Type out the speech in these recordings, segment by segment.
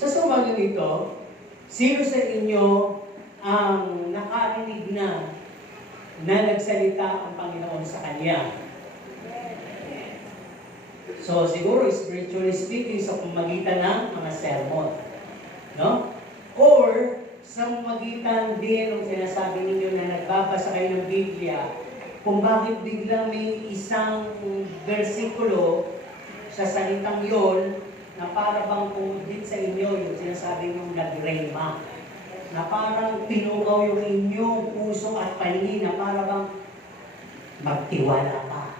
Sa sumagang ito, sino sa inyo ang nakarinig na nagsalita ang Panginoon sa kanya? So, siguro, spiritually speaking, sa pamagitan ng mga sermon. No? Or, sa pamagitan din ng sinasabi ninyo na nagbabasa kayo ng Biblia, kung bakit biglang may isang versikulo sa salitang yon na para bang din sa inyo yung sinasabi ng nag-rema, na parang pinukaw yung inyong puso at paningin, na para bang magtiwala ka.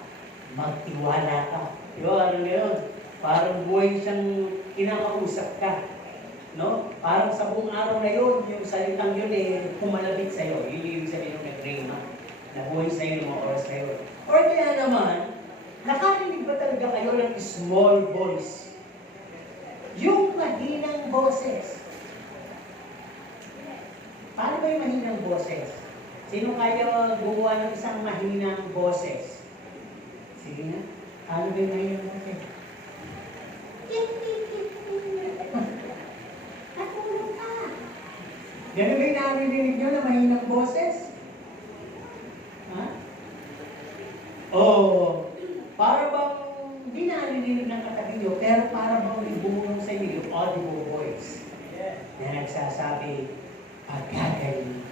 Magtiwala ka. Diba, ano yun? Parang buhay siyang kinakausap ka. No? Parang sa buong araw na yun, yung salitang yun pumalapit sa'yo. Yun yung sabihin ng nag-rema. Nabuhay sa'yo ng mga oras na yun. Or kaya naman, nakarinig ba talaga kayo ng small voice? Yung mahinang boses. Paano ba yung mahinang boses? Sino kaya gumawa ng isang mahinang boses? Sige na. Paano ba yung mahinang boses? Natulog ka. Ganun ba yung narinig nyo na mahinang boses? Ha? Para bang hindi narinig ng katabi nyo, pero para bang ibumulong sa inyo yung audible voice na nagsasabi, pagkagaling.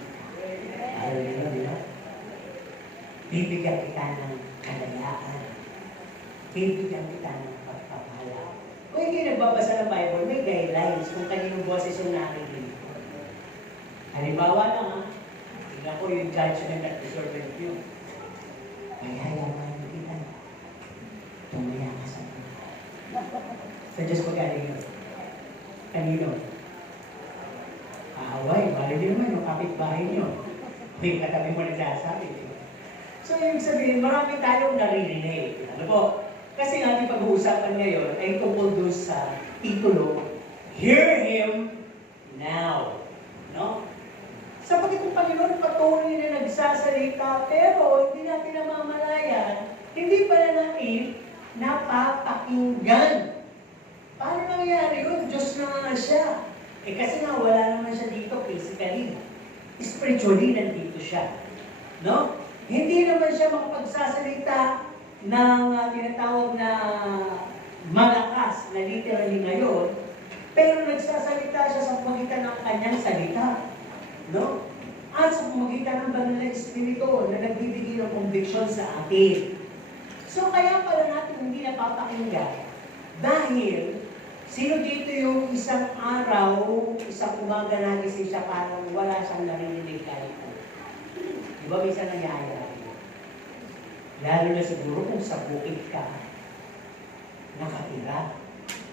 Ayaw nyo, di ba? Bibigyan kita ng kalayaan. Bibigyan kita ng pagpapala. Kung hindi nagbabasa ng Bible, may guidelines kung kaninong boses yung narinig. Halimbawa lang tingnan ko yung judgment at discernment nyo. Mayayaman kita. Tumaya ka sa mga. Sa Diyos ko galing yun. Kanino? Away, bali din naman yung kapitbahay nyo. May katabi mo nagsasabi. So, yung sabihin, marami tayong naririnig. Ano po? Kasi nga, ating pag-uusapan ngayon ay tungkol doon sa titulo, Hear Him Now. No? Sapagkat ang Panginoon patuloy na nagsasalita, pero hindi natin namamalayan, hindi pala natin napapakinggan. Paano nangyari yun? Diyos na nga siya. Kasi nga wala naman siya dito physically. Spiritually, nandito siya. No? Hindi naman siya makapagsasalita ng tinatawag na malakas na literally ngayon, pero nagsasalita siya sa pamagitan ng kanyang salita. No? At sa pamagitan ng banal na Espiritu na nagbibigay ng conviction sa atin. So kaya pala natin hindi napapakinggan dahil sino dito yung isang araw, isang umaga nagising siya parang wala siyang narinig kahit po. Di ba minsan nangyayari? Lalo na siguro kung sa bukid ka, nakatira.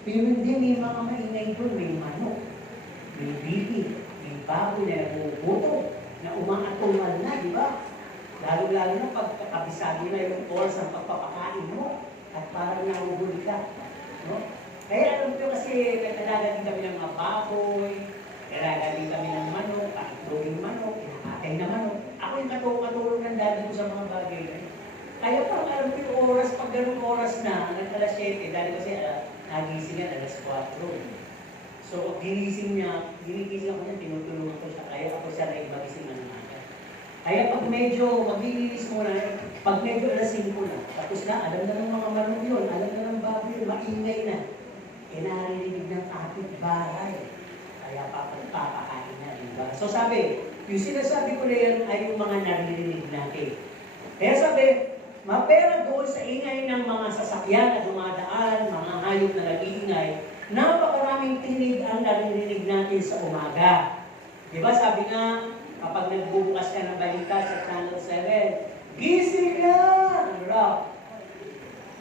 Pero hindi, may mga maingay doon, may manok, may bibi, may baboy na nabubuto, na umaatungan na, di ba? Lalo-lalo na pagkakabisado na yung oras ng pagpapakain mo, at parang nahuhuli ka. No? Kaya alam ko kasi nag-alaga din kami ng mga baboy, nag-alaga din kami ng manok, pakitloging manok, kinakatay na manok. Ako yung katulong ng daddy ko sa mga bagay. Kaya parang alam ko yung oras, pag ganun oras na, alas 7, dahil kasi nagising yan, alas 4. So, ginising ako niya, tinutulungan ko siya, kaya ako siya na magising ng umaga. Kaya pag medyo maglilinis muna, pag medyo alas 5 na, tapos na, alam na ng mga manok yun, alam na ng baboy, maingay na. Naririnig ng kapitbahay. Kaya papakain na, diba? So sabi, yung sinasabi ko na yan ay yung mga naririnig natin. Kaya sabi, mapera doon sa ingay ng mga sasakyan na dumadaan, mga hayop na nag-iingay, napakaraming tinig ang naririnig natin sa umaga. Diba sabi nga, kapag nagbubukas ka ng balita sa Channel 7, gising na! Ano?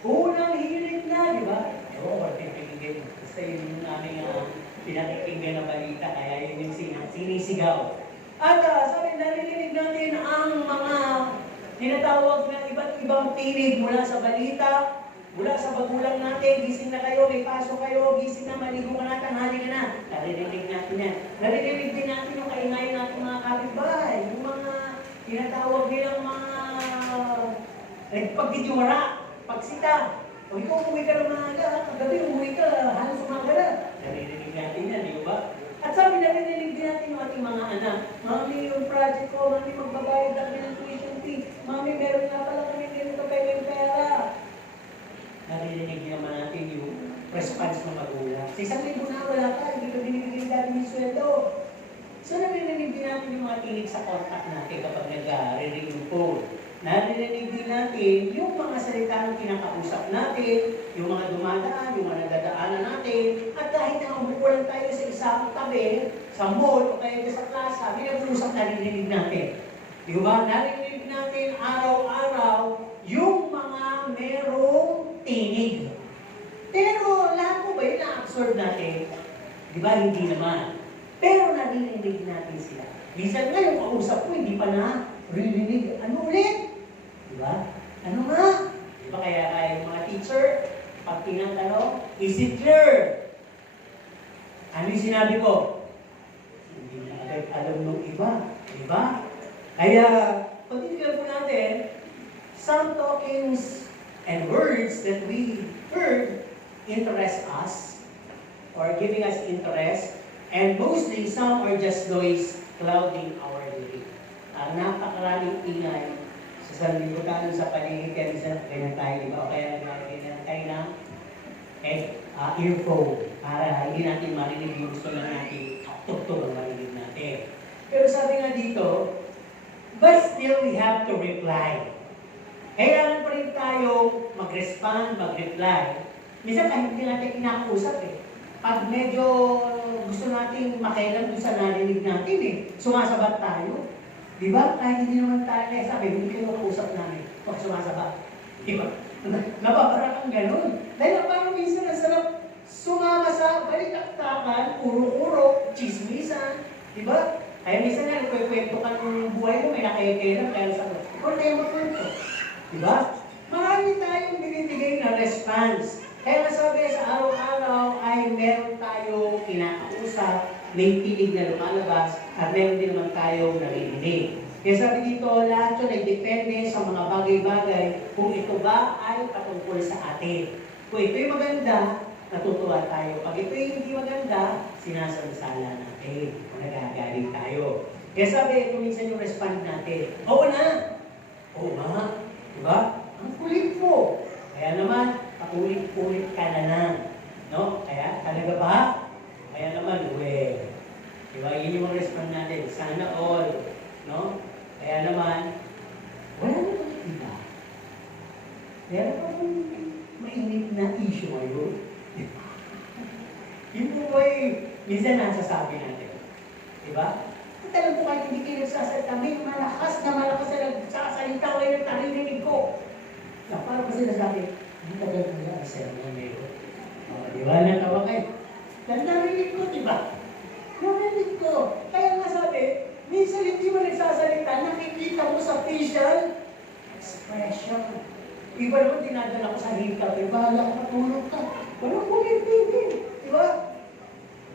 Unang hirit na, diba? Oo, pinakinggan. Basta yun yung aming pinakinggan na balita, kaya yun yung sinisigaw. At sabi, narinig natin ang mga tinatawag na iba't ibang tinig mula sa balita, mula sa magulang natin, gising na kayo, may pasok kayo, gising na, maligo ka na, tanghali ka na. Narinig natin yan. Narinig din natin yung kaingay natin mga kapitbahay, yung mga tinatawag nilang mga pagdidyura, pagsita. O ikaw umuwi ka ng maaga, kagabi umuwi ka, halos umaga na. Narinig natin yan, di ba? na, Mami, yung project ko, Mami, magbabayad lang ng tuition fee. Mami, meron nga pala kami ganito kayo yung pera. Naririnig naman natin yung response ng magulang. Sa 1,000 na wala ka, hindi ka binibigyan dati ng sweldo. So naririnig din natin yung mga tinig sa contact natin kapag nag-ring yung phone. Naririnig din natin yung mga salita ng kinakausap natin, yung mga dumadaan, yung mga nagdadaanan natin, at kahit na umupo lang tayo sa isang tabi, sa mall, o kaya sa plaza, may nag-uusap naririnig natin. Di ba? Naririnig natin araw-araw yung mga merong tinig. Pero lahat po ba yun na-absorb natin? Di ba? Hindi naman. Pero naririnig natin sila. Minsan nga yung kausap ko, hindi pa na ririnig. Ano ulit? Diba? Ano nga? Diba kaya yung mga teacher, pag tinatanong, is it clear? Ano yung sinabi ko? Hindi na agad alam ng iba. Diba? Kaya, pag tinignan po natin, some talkings and words that we heard interest us or giving us interest, and mostly some are just noise clouding our living. Napakaraming ingay sa sanlibutan, sa paligid, kaya minsan ganyan tayo, di ba? O kaya ganyan tayo ng earphone para hindi natin marinig yung gusto lang natin tugtog ang marinig natin. Pero sabi nga dito, but still we have to reply. Kailangan pa rin tayo mag-respond, mag-reply. Minsan kahit hindi natin kinakausap pag medyo gusto natin makialam dun sa narinig natin sumasabat tayo. Di ba? Kahit hindi naman tayo, sabi, hindi kayo kausap namin. Huwag sumasabat. Di ba? Nababara kang ganun. Dahil parang minsan ang sarap sumama sa balitaktakan, uro-uro, chismisan. Di ba? Kaya minsan nga, kwento ka ng buhay mo, may nakikita, kaya sa ikaw na yung magkwento. Di ba? Marami tayong binibigay na response. Kaya sabi sa araw-araw ay meron tayo kinakausap, may tinig na lumalabas, at meron din naman tayong naririnig. Kaya sabi dito, lahat yun ay depende sa mga bagay-bagay kung ito ba ay patungkol sa atin. Kung ito'y maganda, natutuwa tayo. Pag ito'y hindi maganda, sinasansala natin o nagagaling tayo. Kaya sabi, ito minsan yung respond natin. Oo na! Oo nga! Diba? Ang kulit mo! Kaya naman, paulit-ulit ka na lang. No? Kaya, talaga ba? Kaya naman, diba? Yun yung respond natin. Sana all. No? Kaya naman, wala naman iba. Meron pa kung mainit na issue ngayon. Yun po ay minsan nasasabi natin. Diba? At alam ko kahit hindi kayo nagsasalita, may malakas na nagsasalita ko yung narinig ko. So, parang kasi nasabi, hindi ka gano'n nila ang sermon ngayon. Diba? Natawa kayo. Narinig ko, diba? Narinig ko. Kaya nga sabi, minsan hindi mo nagsasalita, nakikita mo sa facial expression. Iba naman dinadala ko sa hikap, bahala ka matulog ka. Walang kulit-tingin. Diba?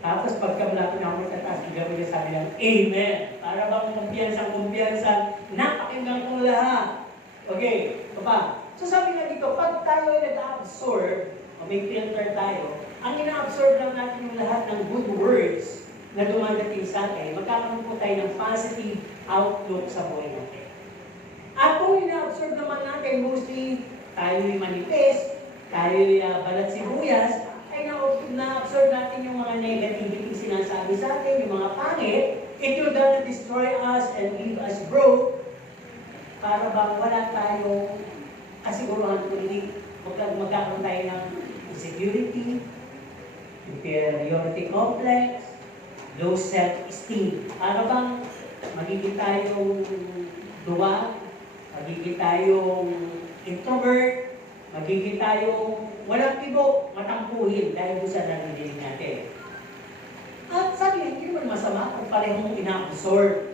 Tapos pagka malapit na ako tataas, bigyan mo niya sabi ng Amen. Para bang kumpiyansa, napakinggan ko lahat. Okay, pa. So sabi nga dito, pag tayo ay nag-absorb, o may filter tayo, ang ina-absorb lang natin yung lahat ng good words na dumadating sa atin, magkakaroon po tayo ng positive outlook sa buhay natin. At kung ina-absorb naman natin, mostly tayo'y manifest, tayo'y balat sibuyas, ay na-absorb natin yung mga negativity sinasabi sa atin, yung mga pangit, it will gonna destroy us and leave us broke, para bang wala tayong kasiguruhan kundi magkakaroon tayo ng insecurity, inferiority complex, low self-esteem. Para bang magiging tayong duwa, magiging tayong introvert, magiging tayong walang tibo, matampuhin dahil sa narinig natin. At sabi, hindi naman masama kung parehong ina-absorb.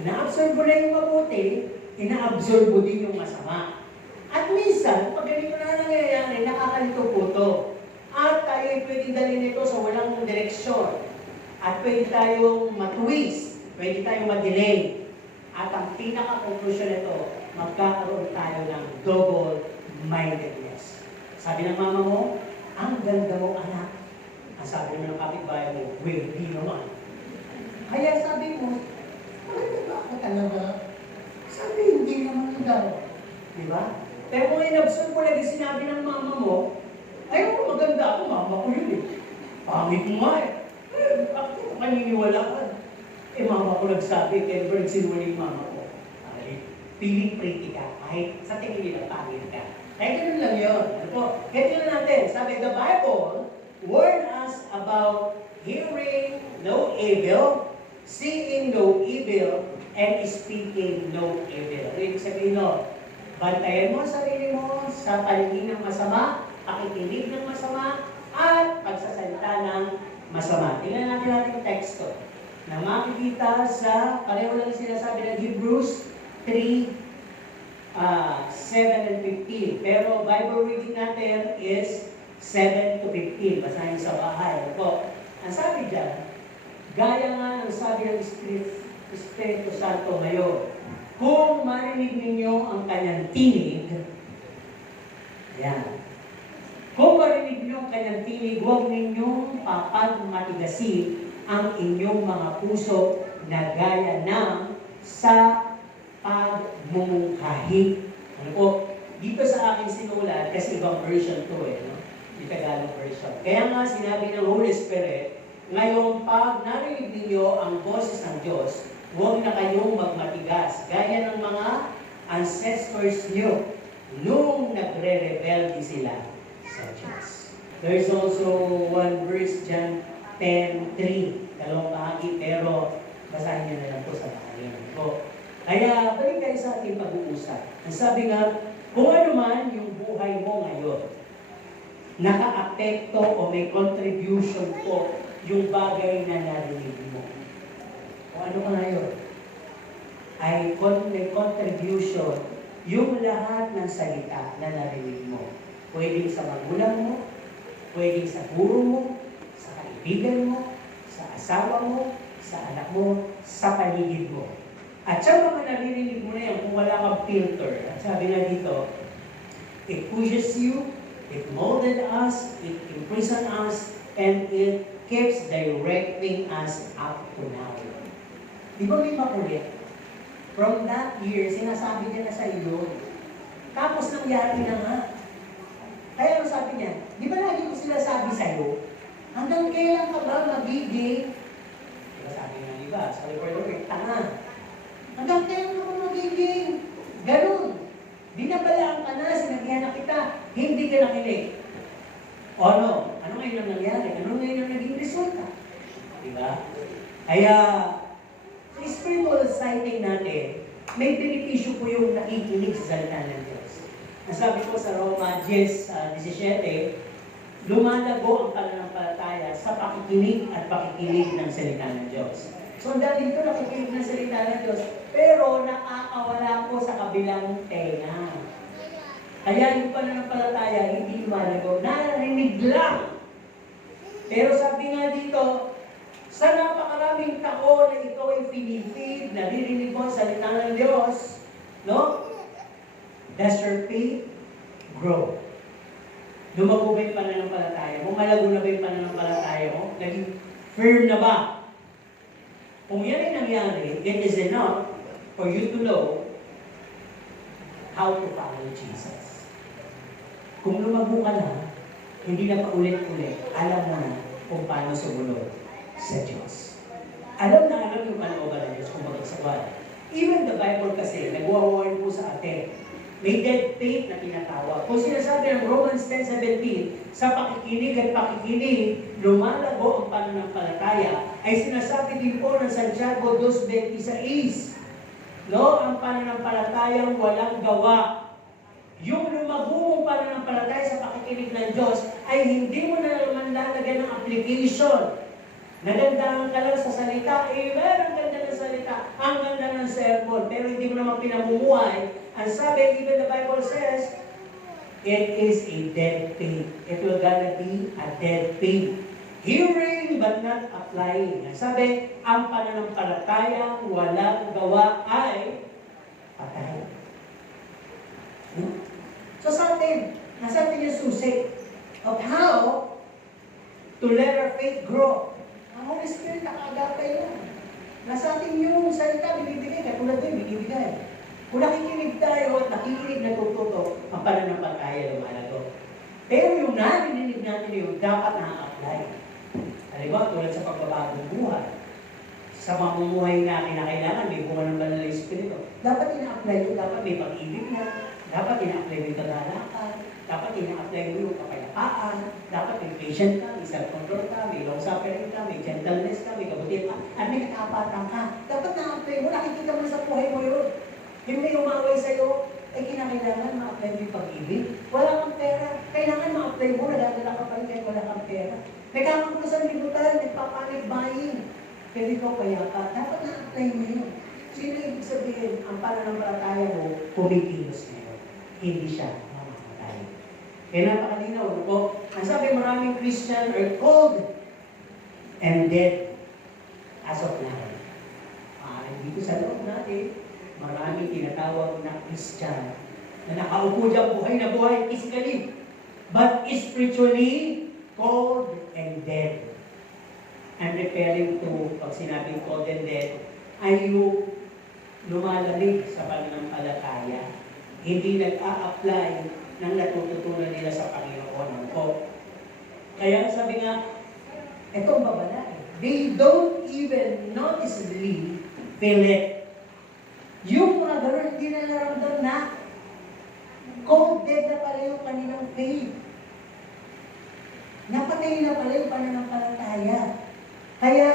Ina-absorb mo na yung mabuti, ina-absorb mo din yung masama. At minsan, pag ganito na nangyayari, nakakalito po ito. At tayo ay pwedeng dalhin ito sa walang direksyon. At pwede tayong matwist, pwede tayong madelay. At ang pinaka-conclusion nito, magkakaroon tayo ng double-mindedness. Sabi ng mama mo, ang ganda mo anak. Ang sabi naman ng kapitbahay mo, well, di naman. Kaya sabi mo, maganda ba ako talaga? Sabi, hindi naman daw. Di ba? Pero kung inabsorb mo lagi sinabi ng mama mo, ayaw ko maganda ako, mama ko yun eh. Pangit mo nga eh. Bakit ko kaniniwala ka? Eh, mama ko nagsabi, kaya ba nagsinungaling mama ko? Ay, feeling pretty ka, kahit sa tingin nila pangit ka. Kaya ganun lang yun. Ano po? Kaya na natin, sabi, the Bible warn us about hearing no evil, seeing no evil, and speaking no evil. Ibig sabihin no, bantayan mo ang sarili mo sa paligid ng masama, pakikinig ng masama, at pagsasalita ng masama. Tingnan natin natin teksto na makikita sa, pareho lang sinasabi ng Hebrews 3, 7 and 15. Pero Bible reading natin is 7 to 15. Basahin sa bahay. Ano po? Ang sabi dyan, gaya nga ng sabi ng Espiritu Santo ngayon, kung marinig ninyo ang kanyang tinig, ayan, kung marinig ninyo ang kanyang tinig, huwag ninyong papagmatigasin ang inyong mga puso na gaya ng sa pagmumungkahi. Ano po? Dito sa akin sinulat, kasi ibang version to eh, no? Di Tagalog version. Kaya nga sinabi ng Holy Spirit, ngayon pag narinig ninyo ang boses ng Diyos, huwag na kayong magmatigas, gaya ng mga ancestors nyo, nung nagre-rebelde sila sa Diyos. There is also one verse dyan, 10:3, dalawang bahagi, pero basahin nyo na lang po sa bahayan ko. Kaya balik tayo sa ating pag-uusap. Ang sabi nga, kung ano man yung buhay mo ngayon, naka-apekto o may contribution po yung bagay na narinig mo. Kung ano ka ngayon, ay may contribution yung lahat ng salita na narinig mo. Pwedeng sa magulang mo, pwedeng sa guro mo, sa kaibigan mo, sa asawa mo, sa anak mo, sa paligid mo. At sa mga naririnig mo na yan, kung wala kang filter, at sabi nga dito, it pushes you, it molded us, it imprisoned us, and it keeps directing us up to now. Di ba may makulit? From that year, sinasabi niya na sa iyo, tapos nangyari na nga. Kaya ano sabi niya, di ba lagi ko sila sabi sa iyo, hanggang kailan ka ba magiging, di ba sabi nga di ba, sa report ko, tanga. Hanggang kailan ka ba magiging ganun? Binabalaan ka na, sinabihan na kita, hindi ka nakinig. O ano? Ano ngayon ang nangyari? Ano ngayon ang naging resulta? Diba? Kaya, sa spiritual sighting natin, may benepisyo po yung nakikinig sa salita ng Diyos. Ang sabi ko sa Roma 10:17, lumalago ang pananampalataya sa pakikinig at pakikinig ng salita ng Diyos. So, ang dami dito nakikinig ng salita ng Diyos, pero nakakawala po sa kabilang tenga. Kaya yung pananampalataya, hindi lumalago, narinig lang. Pero sabi nga dito, sa napakaraming taon na ito ay pinipid, naririnig mo ang salita ng Diyos, no? Does your faith grow? Lumago ba yung pananampalataya mo? Malago na ba yung pananampalataya mo? Naging firm na ba? Kung yan ay nangyari, it is enough for you to know how to follow Jesus. Kung lumago ka na, hindi na paulit-ulit, alam mo na kung paano sumunod sa Diyos. Alam yung kalooban ng Diyos kung magkasawad. Even the Bible kasi, nag-warn po sa atin. May dead faith na tinatawag. Kung sinasabi ng Romans 10:17, sa pakikinig at pakikinig, lumalago ang pananampalataya, ay sinasabi din po ng Santiago 2:26. No, ang pananampalatayang walang gawa. Yung lumago mong pananampalataya sa pakikinig ng Diyos, ay hindi mo na naman lalagyan ng application. Nagandahan ka lang sa salita, ang ganda ng salita, ang ganda ng sermon, pero hindi mo naman pinamumuhay. Ang sabi, even the Bible says, it is a dead faith. It will gonna be a dead faith. Hearing but not applying. Ang sabi, ang pananampalatayang walang gawa ay patay. So sa atin, nasa atin yung susi of how to let our faith grow. Ang Holy Spirit, nakagapay yan. Nasa atin yung salita, binibigay, katulad din, binibigay. Kung nakikinig tayo at nakikinig natututo, ang pananampalataya lumalago. Pero yung narinig natin yun, dapat na-apply. Halimbawa, tulad sa pagbabagong buhay. Sa mamumuhay na kinakailangan, may bunga ng banal na Espiritu. Dapat ina-apply ito, dapat may pag-ibig na, dapat ina-apply mo yung kagalakan, dapat ina-apply mo yung kapayapaan, dapat may patient ka, may self-control ka, may long-suffering ka, may gentleness ka, may kabutihan ka, at may katapatan ka. Dapat na-apply mo, nakikita mo sa buhay mo yun. Yung may umaway sa'yo, ay kinakailangan ma-apply mo yung pag-ibig. Wala kang pera, kailangan ma-apply mo, nadadala ka pa rin kahit wala kang pera. Nagkakagulo sa libutan, nagpapanik buying. Pero ikaw payapa, dapat na-apply mo yun. Sino ibig sabihin, ang pananampalataya mo, kumikilos na yun. Hindi siya mamamatay. Kaya napakalinaw, po, ang sabi maraming Christian are cold and dead as of now. Dito sa loob natin, maraming tinatawag na Christian na nakaupo dyan buhay na buhay physically, but spiritually cold and dead. I'm referring to, pag sinabing cold and dead, ay yung lumalamig sa pananampalataya. Hindi nag-a-apply ng natututunan nila sa Panginoon. Kaya sabi nga, etong babala, they don't even noticeably feel it. Yung mga gano'n, hindi na naramdam na cold dead na pala yung kanilang faith. Napatay na pala yung pananampalataya. Kaya,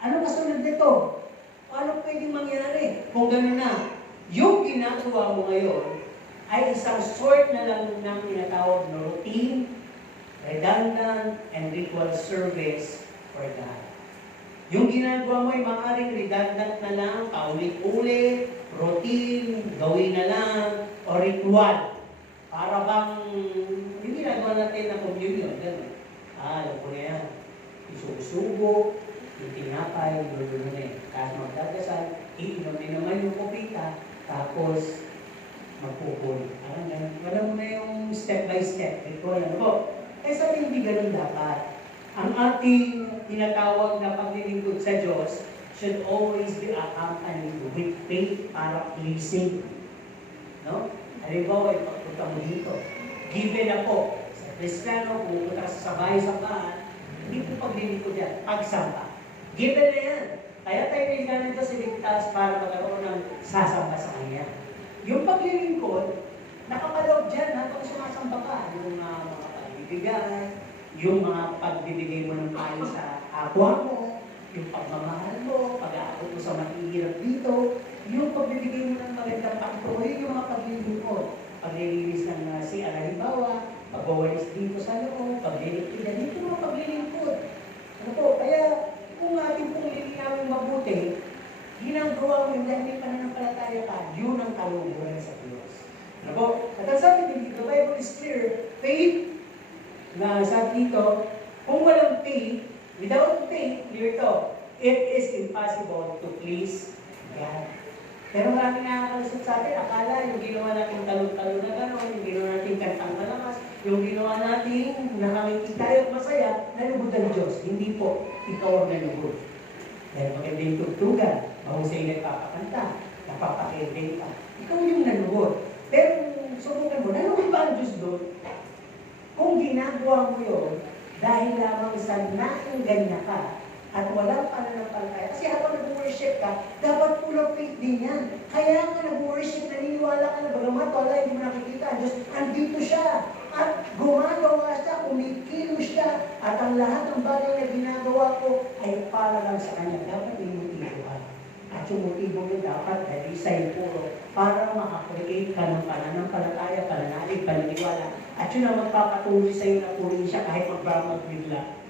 ano kasunod nito? Ano pwedeng mangyari? Kung gano'n na, yung ginagawa mo ngayon ay isang sort na lang ng tinatawag na routine, redundant, and ritual service for God. Yung ginagawa mo ay maaaring redundant na lang, paulit-ulit, routine, gawin na lang, o ritual. Para bang, yung ginagawa natin na communion, gano'n. Alam ko na yan. Isusubo, yung tinapay, lululo na eh. Kahit magdadasal, iinom na naman yung kopita, tapos magpupuli. Wala mo na yung step by step. Ritual, ano po? Eh sabi, hindi ganun dapat. Ang ating tinatawag na paglilingkod sa Diyos should always be accompanied with faith para pleasing. No? Halimbawa, ipagpunta mo dito. Given ako, sa Kristiyano, pupunta ka sa sambahan, hindi po paglilingkod yan, pagsamba. Given na yan. Kaya tayo nilganan ito sa ligtas para magkaroon ng sasamba sa Kanya. Yung paglilingkod, nakapaloob dyan habang sumasamba ka. Yung mga pagbibigay, yung mga pagbibigay mo ng payo sa kapwa mo, yung pagmamahal mo, pag-aabot mo sa mahihirap dito, yung pagbibigay mo ng magandang pakito, yun yung mga paglilingkod. Paglilinis ng CR, halimbawa, pagwawalis dito sa loob, paglilingkod, dito mga paglilingkod. Ano po, kaya kung ating pong lilinawin mabuti, ginagawa mo yung dahil may pananampalataya ka, yun ang kalungkuran sa Diyos. Ano po? At ang sabi din, the Bible is clear, faith, na sabi dito, kung walang faith, without faith, clear to, it is impossible to please God. Pero marami nakakalusot sa atin, akala yung ginawa natin talong-talong na gano'n, yung ginawa natin kantang malakas, yung ginawa natin nakangiti tayo at masaya, nalugod ang Diyos. Hindi po, ikaw ang nalugod. Dahil maganda yung tugtugan, mahusay nagpapakanta, napapakinding ka. Ikaw yung nalugod. Pero subukan mo, nalugod ba ang Diyos doon? Kung ginagawa mo yun, dahil lamang sa nainggan na ka, at walang pananampalataya. Kasi habang nag-worship ka, dapat full of faith din yan. Kaya nga nag-worship, naniniwala ka na bagamat wala, hindi mo nakikita ang Diyos. Andito siya. At gumagawa siya, kumikilos siya. At ang lahat ng bagay na ginagawa ko ay para lang sa Kanya. Dapat may motibo. At yung motibo mo dapat ay isa'y puro para makakreate ka ng pananampalataya, pananalig, pananiwala. At yun ang magpapatuloy sa'yo na purihin siya kahit mag-brown bigla.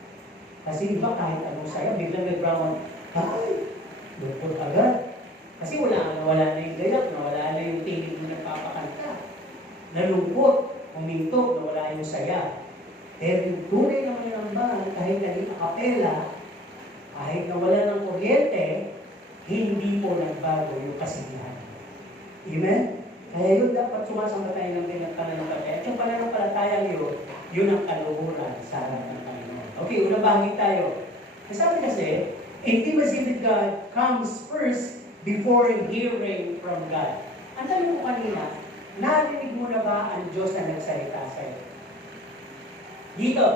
Kasi iba kahit anong saya, biglang nag-brown, ay, lupot agad. Kasi wala na yung gayak, wala na yung tinig mo nagpapakanta. Nalungkot, huminto, wala yung saya. Pero yung tunay naman ng band, kahit naging akapela, kahit nawala ng kuryente, hindi po nagbago yung kasiyahan. Amen? Kaya yun dapat sumasamba tayo ng pananampalataya. At yung pananampalataya yun ang kaluhuran sa harap ng Panginoon. Okay, unang bahagi tayo. Sabi kasi, Intimacy with God comes first before hearing from God. Ang tanong ko kanina, narinig mo na ba ang Diyos na nagsalita sa'yo? Dito,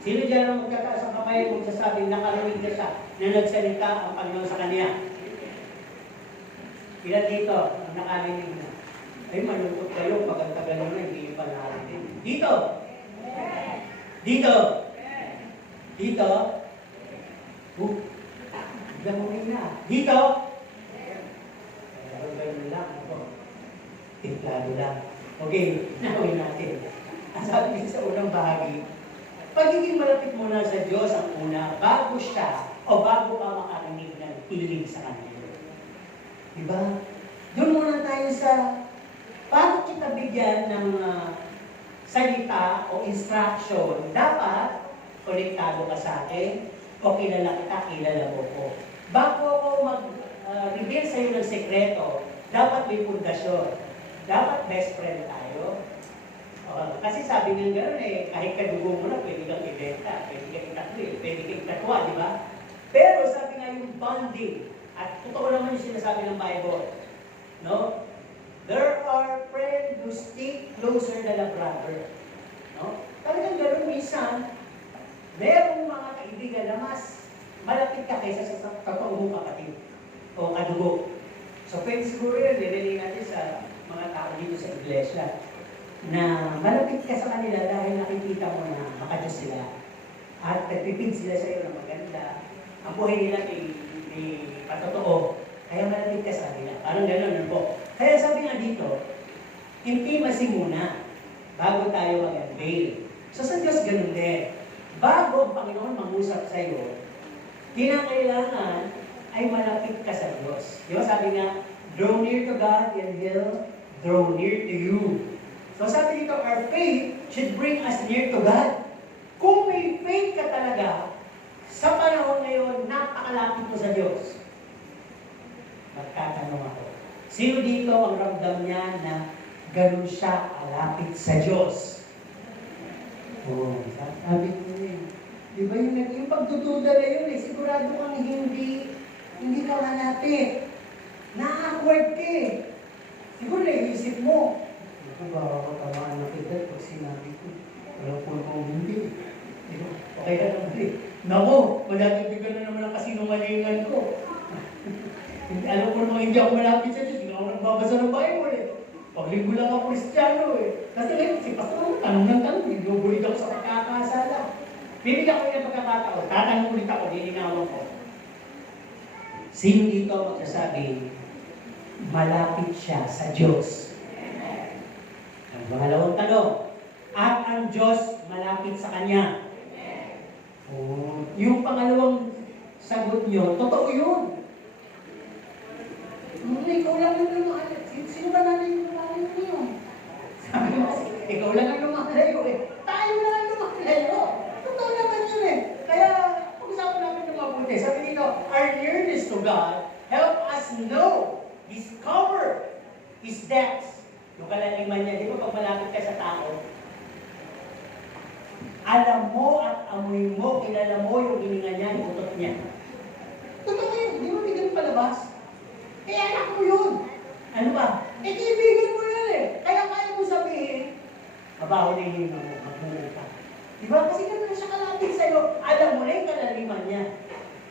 sino dyan ang magkataas ang kamay mo sasabi nakarinig ka siya na nagsalita ang Panginoon sa kanya? Ilan dito ang nakarinig na? Ay, malungkot kayo pag ang tagal na hindi pa narinig. Dito! Dito! Dito! Gamunin na. Dito! Ganun lang ako. Timplado lang. Okay, nawin natin. Ang sabi sa unang bahagi, pagiging malapit muna sa Diyos ang una, bago siya o bago ka makarinig ng hiling sa Kanya. Diba? Doon muna tayo sa paano kita bigyan ng salita o instruction. Dapat konektado ka sa akin o kilala kita, kilala mo ko. Bago ako mag-reveal sa iyo ng sekreto, dapat may pundasyon. Dapat best friend tayo. Kasi sabi nga gano'n kahit kadugo mo na, pwede kang ibenta, pwede kang itatwi, pwede kang itatwa, di ba? Pero sabi nga yung bonding, at totoo naman yung sinasabi ng Bible, no? There are friends who stick closer than a brother. No? Talagang gano'n minsan, merong mga kaibigan na mas malapit ka kaysa sa totoong mong kapatid o kadugo. So pwede siguro yun, nililay natin sa mga tao dito sa iglesia na malapit ka sa kanila dahil nakikita mo na makadiyos sila at nagpipid sila sa iyo ng maganda. Ang buhay nila may patotoo. Kaya malapit ka sa kanila. Parang gano'n po. Kaya sabi nga dito, intimacy muna bago tayo mag-unveil. So sa Diyos ganun din. Bago ang Panginoon mangusap sa iyo, kinakailangan ay malapit ka sa Diyos. Di ba sabi nga, draw near to God and He'll draw near to you. So sabi dito, our faith should bring us near to God. Kung may faith ka talaga, sa panahon ngayon, napakalapit mo sa Diyos. Magtatanong ako, sino dito ang ramdam niya na ganun siya kalapit sa Diyos? Oh, sabi ko yun. Di ba yung pagdududa na yun sigurado kang hindi ka malapit. Na-awkward ka eh. Siguro naisip mo, ako ba ako tamaan na kita pag sinabi ko, wala po akong hindi. Okay na naman eh. Nako, madadagdagan na naman ang kasinungalingan ko. Alam ko naman hindi ako malapit sa Diyos, hindi ako nagbabasa ng Bible eh. Paglinggo lang ako Kristiyano eh. Kasi ngayon, si Pastor, tanong ng tanong, binubulit ako sa pagkakasala. Bibigyan ko yung pagkakataon, tatanong ulit ako, nilinawan ko. Sino dito magsasabi, malapit siya sa Diyos? Ang pangalawang tanong, at ang Diyos malapit sa Kanya? Oh, yung pangalawang sagot nyo, totoo yun. Ikaw lang yung lumalayo. Sino ba natin yung lumalayo mo yun? Sabi mo, ikaw lang ang lumalayo eh. Tayo lang ang lumalayo. Totoo naman yun eh. Kaya, pag-usapan natin yung mabuti. Sabi dito, our nearness to God help us know, discover His depths. Yung kalaliman niya, di ba pag malapit ka sa tao, alam mo at amoy mo, kilala mo yung hininga niya, yung utot niya. Totoo yun, di ba bigyan palabas? Kaya anak mo yun. Ano ba? Kaibigan mo yun eh. Kaya kaya mo sabihin, mabaho na yung hininga mo, magmumul ka. Di ba? Kasi gano'n siya kalapit sa'yo. Alam mo na yung kalaliman niya.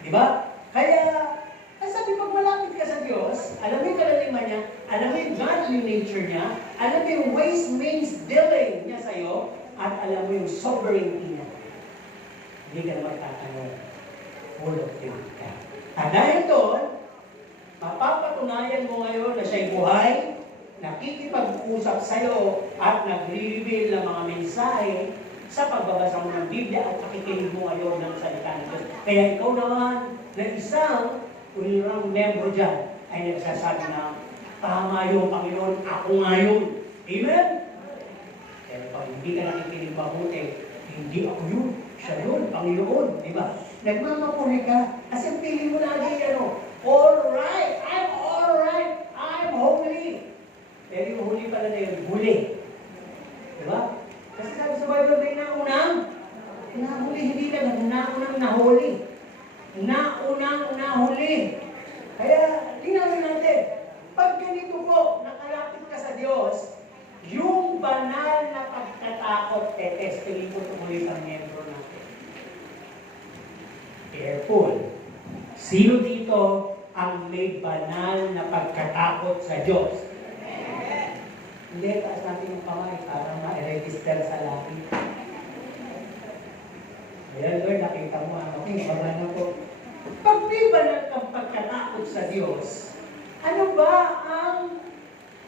Di ba? Kaya, sabi pag malapit ka sa Diyos, alam mo yung kalaliman niya, alam mo yung godly nature niya, alam mo yung ways, means, dealing niya sa'yo, at alam mo yung sovereignty niya. Hindi ka na magtatanong. Full of faith ka. At dahil doon, mapapatunayan mo ngayon na siya'y buhay, nakikipag-usap sa'yo, at nagre-reveal ng mga mensahe sa pagbabasa mo ng Biblia at nakikinig mo ngayon ng salita ng Diyos. Kaya ikaw naman, na isang unirang membro dyan, ay nagsasabi na, tama yung Panginoon, ako ngayon. Amen? Pero pag hindi ka nakikinig mabuti, hindi ako yun, siya yun, Panginoon, di ba? Nagmamapuri ka, kasi ang pili mo lagi, alright, I'm holy. Pero yung huli pala na yun, huli. Di ba? Kasi sabi sa Bible, may naunang huli, hindi ka naunang nahuli. Naunang pinakahuli. Kaya, tingnan natin, pag ganito po, nakalapit ka sa Diyos, yung banal na pagkatakot, testingin po tumuloy ang miyembro natin. Careful. Sino dito ang may banal na pagkatakot sa Diyos? Hindi, taas natin yung kamay para ma-register sa langit. Ayan, Lord, nakita mo ang aking banal po. Pag may banal kang pagkatakot sa Diyos, ano ba ang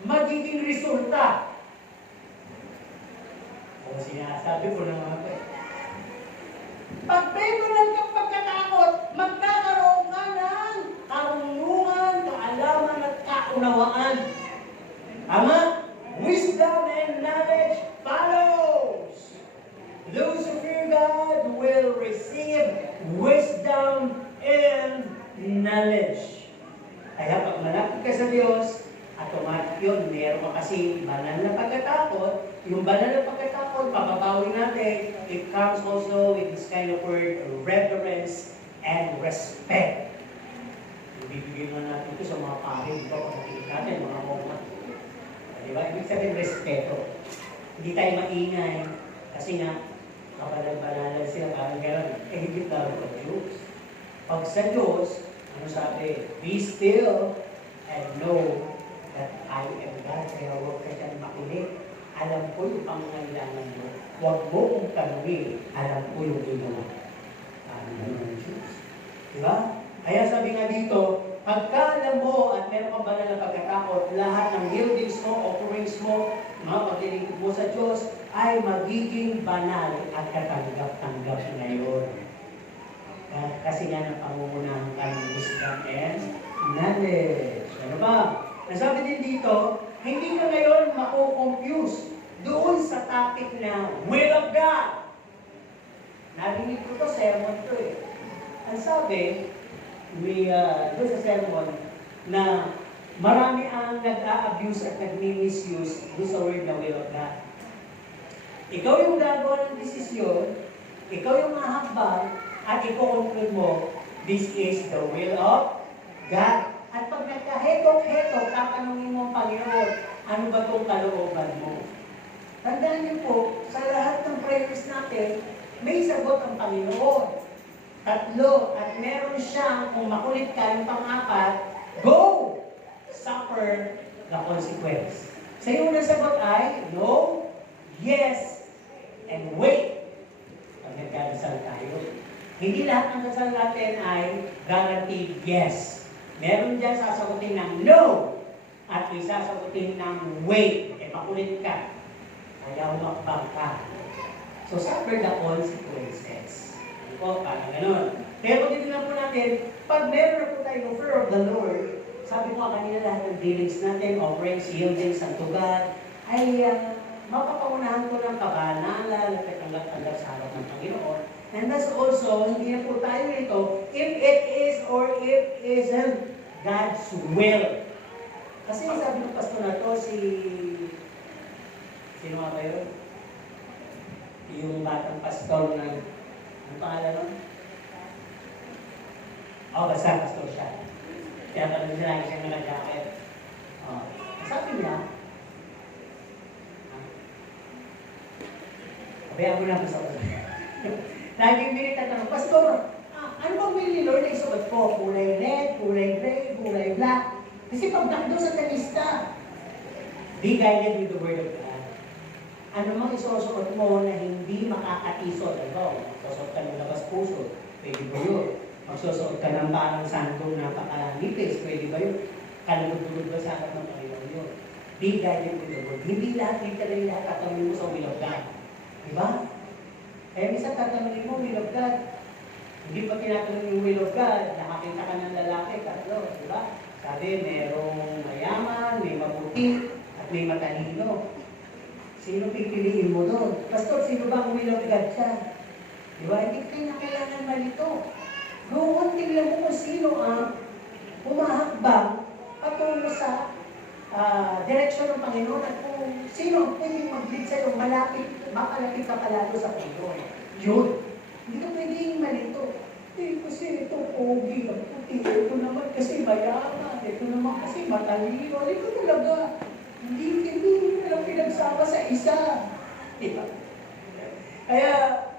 magiging resulta? O sinasabi ko na mga pag may banal kang pagkatakot, magkakaroon ka ng karunungan, kaalaman at kaunawaan. Tama? Wisdom and knowledge follows. Those who fear God will receive wisdom and knowledge. Kaya pag malapit ka sa Diyos, automatic yun. Meron ka kasi banal na pagkatakot. Yung banal na pagkatakot, papabawin natin, it comes also with this kind of word, reverence and respect. Ibibigay na natin ito sa mga pari, di ba? Pagkakilit natin, mga mga. Diba? Ibig sabihin, respeto. Hindi tayo maingay. Kasi nga, kapalag-banalan sila, parang gano'n. Higit lalo ang Diyos. Pag sa Diyos, ano sabi? Be still and know that I am God. Kaya huwag ka dyan makinig. Alam ko yung pangangailangan mo. Huwag mo kong tanungin. Alam ko yung ginawa. Parang gano'n ang Diyos. Diba? Kaya sabi nga dito, pagka alam mo at meron kang banal na pagkatakot, lahat ng yieldings mo, offerings mo, mga paglilingkod mo sa Diyos, ay magiging banal at katanggap-tanggap ngayon. Kasi nga ng pangungunahan ka ng wisdom and knowledge. Ano ba? Nasabi din dito, hindi ka ngayon mako-confuse doon sa topic na will of God. Narinig ko to, sermon to eh. Ang sabi, doon sa sermon, na marami ang nag-a-abuse at nag-misuse doon sa word na will of God. Ikaw yung gagawa ng desisyon, ikaw yung mahakbang, at i-conclude mo, this is the will of God. At pag nagkahetok-hetok, tatanungin mo ang Panginoon, ano ba itong kalooban mo? Tandaan niyo po, sa lahat ng prayers natin, may sagot ang Panginoon. Tatlo, at meron siyang, kung makulit ka, yung pang-apat, go! Suffer the consequence. Sa iyo na sagot ay, no, yes, and wait. Pag nagkadasal tayo. Hindi lahat ng dasal natin ay guaranteed yes. Meron dyan sasagutin ng no, at may sasagutin ng wait. E makulit ka. Kaya umakbang ka. So, suffer the consequences. O, parang gano'n. Kaya kung titignan po natin, pag meron na po tayo fear of the Lord, sabi ko kanina lahat ng dealings natin, offerings, yieldings, santugan, ay mapapangunahan ko ng kabanalan at katanggap-tanggap sa harap ng Panginoon. And that's also, hindi na po tayo nito, if it is or if it isn't God's will. Kasi sabi ng pastor na to, sino nga ba yun? Yung batang pastor na, ang pangalan nun? Basta pastor siya. Kaya tanong siya lagi siyang nag-jacket. Sabi niya, kaya mo na sa laging binitatanong, Pastor, ano bang will ni Lord na isuot ko? Kulay red, kulay gray, kulay black. Kasi pag nakdo sa talista, be guided with the word of God. Ano mang isusuot mo na hindi makakatisod? Ano? Magsusuot ka ng labas puso, pwede ba yun? Magsusuot ka ng parang sandong napakanipis, pwede ba yun? Kalugod-lugod ba sa harap ng Panginoon yun? Be guided with the word. Hindi lahat, literally lahat tatanungin mo sa will of God. Diba? Kaya minsan tatanungin mo, will of God. Hindi pa tinatanong yung will of God, nakakita ka ng lalaki, tatlo, diba? Sabi, merong mayaman, may mabuti, at may matalino. Sino pipiliin mo doon? Pastor, sino ba ang will of God siya? Diba? Hindi kayo na kailangan malito. Noon, tingnan mo kung sino ang humahakbang patungo sa direksyon ng Panginoon at kung sino ang pwedeng mag-lead sa'yo, malapit, makalapit ka palalo sa Panginoon. Yun. Hindi ka pwedeng malito. kasi ito pogi, ang puti. Ito naman kasi mayaman. Ito naman kasi matalino. Ito talaga. Hindi lang pinagsama sa isa. Diba? Kaya,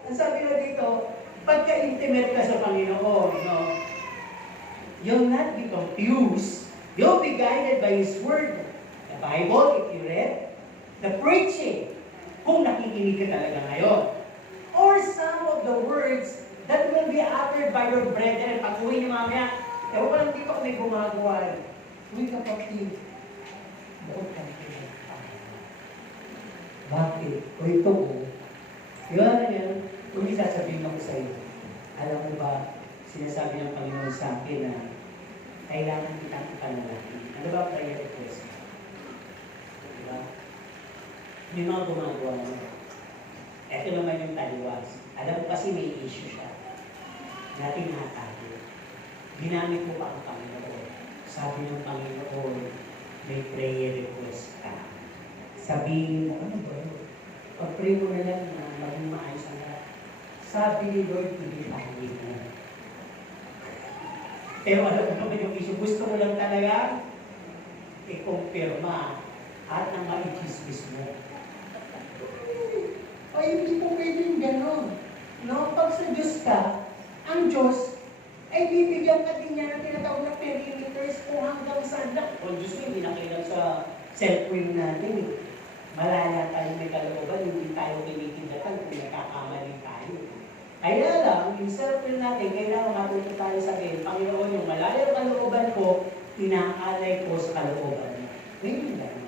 ang sabi na dito, pagka-intimate ka sa Panginoon, no, you'll not be confused. You'll be guided by His Word. The Bible, if you read, the preaching, kung nakikinig ka talaga ngayon. Or some of the words that will be uttered by your brethren. Pag uwi niyo mamaya, ewan ko lang dito kung may gumagawa. Uy, kapatid, bukod ka na bakit? O ito ko. Yun, kung isasabihin ako sa iyo, alam mo ba, sinasabi ng Panginoon sa akin na kailangan kitang ipanalangin. Ano ba prayer request? Diba? May mga gumagawa mo. Ito naman yung taliwas. Alam mo kasi may issue siya. Natin nakatago. Ginamit mo pa ang Panginoon. Sabi ng Panginoon, may prayer request ka. Sabihin mo, ano ba yun? Pag-pray mo na lang na maging maayos ang lahat. Sabi ni Lord, hindi pahingin mo. Pero alam mo naman yung issue, gusto mo lang talaga i-confirma at nang ma-i-chismis mo. Ay, hindi po pwedeng gano'n. No? Pag sa Diyos ka, ang Diyos, ay bibigyan ka din niya ng tinatawag na perimeters kung hanggang saan lang. O Diyos ko, hindi nakilang sa self-will natin eh. Malala tayo may kalooban, hindi tayo kinikindatan kung nakakamali tayo. Kaya lang, yung self-will natin, kailangan matuto tayo sabihin, Panginoon, yung malalayang kalooban ko, inaalay ko sa kalooban mo. Ngayon lang.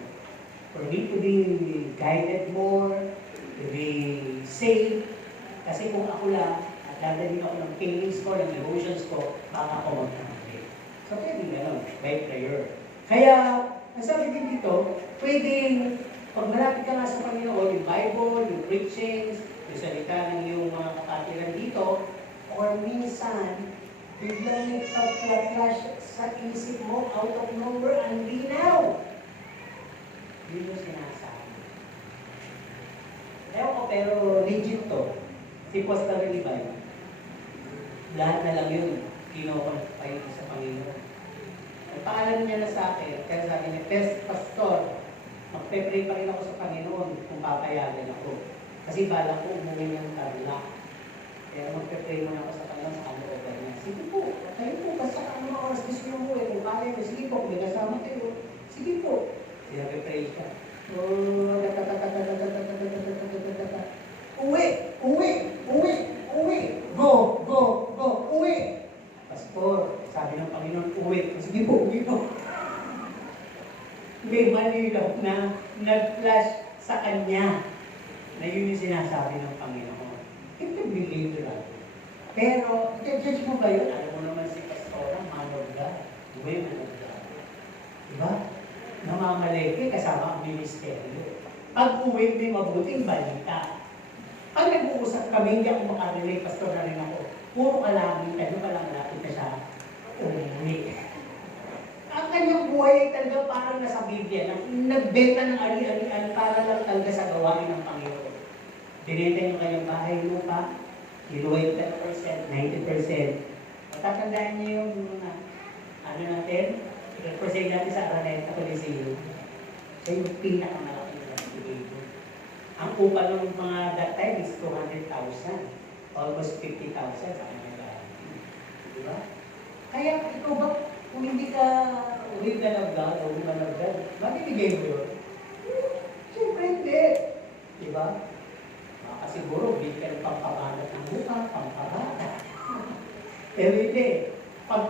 For me to be guided more, to be safe, kasi kung ako lang, at dadalhin ako ng feelings ko, ng emotions ko, baka ako magkamali. So, pwede gano'n, by prayer. Kaya, ang sabi din dito, pwedeng, pag malapit ka nga sa Panginoon, yung Bible, yung preachings, yung salita ng iyong mga kapatiran dito, or minsan, biglang may pag-flash sa isip mo, out of nowhere, ang linaw. Yun yung sinasabi. Ewan ko, pero legit to. Si Pastor Libay, lahat na lang yun, kinokon-confine sa Panginoon. Ang paalam niya na sa akin, kaya sabi niya, Pastor, magpe-pray pa rin ako sa Panginoon kung papayagan ako. Kasi bala ko umuwi ng Tarlac. Kaya magpe-pray muna ako sa Panginoon sa kalooban niya. Sige po, kayo po, basta anong oras gusto niyo umuwi. Kung kaya niyo, sige po, may kasama kayo. Sige po. Kaya nagpe-pray siya. Uwi. Go. Uwi. Pastor, sabi ng Panginoon, uwi. Sige po, uwi po. May malilaw na nag-flash sa kanya na yun yung sinasabi ng Panginoon. Ito literal. Pero, judge mo ba yun? Alam mo naman si Pastora, man of God. Women of God. Diba? Namamaleke kasama ang ministeryo. Pag uwi, may mabuting balita. Pag nag-uusap kami, hindi ako makarelate, Pastor na rin ako. Puro kalangin, kayo palang natin na siya uwi. Ang kanyang buhay ay talaga parang nasa Biblia, nagbenta ng ari-arian para lang talaga sa gawain ng Panginoon. Binenta niyo kanyang bahay lupa, kinuha 10%, 90%. Matatandaan niyo yung mga, natin, represent natin sa Araneta Coliseo. Siya yung pinakamalaki na Coliseo. Ang upa ng mga that time is 200,000. Almost 50,000 sa kanyang bahay. Diba? Kaya ikaw ba, kung hindi ka women of God o woman of God, mabibigay mo yun? Siyempre hindi. Diba? Kasi siguro, bigyan ng pampabanat ng lupa, pampabata. Pero hindi. Pag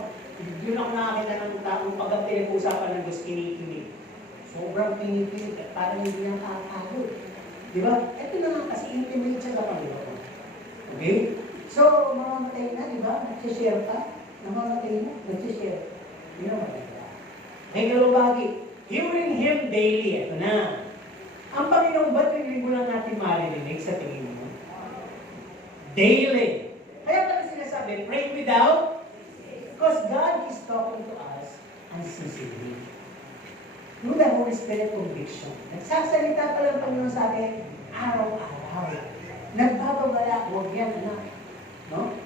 yun ako nakakita ng taong pag ang pinag-usapan ng Diyos, kinikinig. Sobrang kinikinig at parang hindi niya kakalo. Diba? Ito naman kasi intimate siya sa Panginoon. Okay? So, mamamatay na, diba? Nagsishare ka. Namamatay na, nagsishare. Yun naman. May kalubagi. Hearing Him daily. Ito na. Ang Panginoon ba, tuwing lang natin maririnig sa tingin mo? Daily. Kaya pala sinasabi, pray without, because God is talking to us unceasingly. Through the Holy Spirit conviction. Nagsasalita pala ang Panginoon sa atin, araw-araw. Nagbababala, huwag yan, anak. No?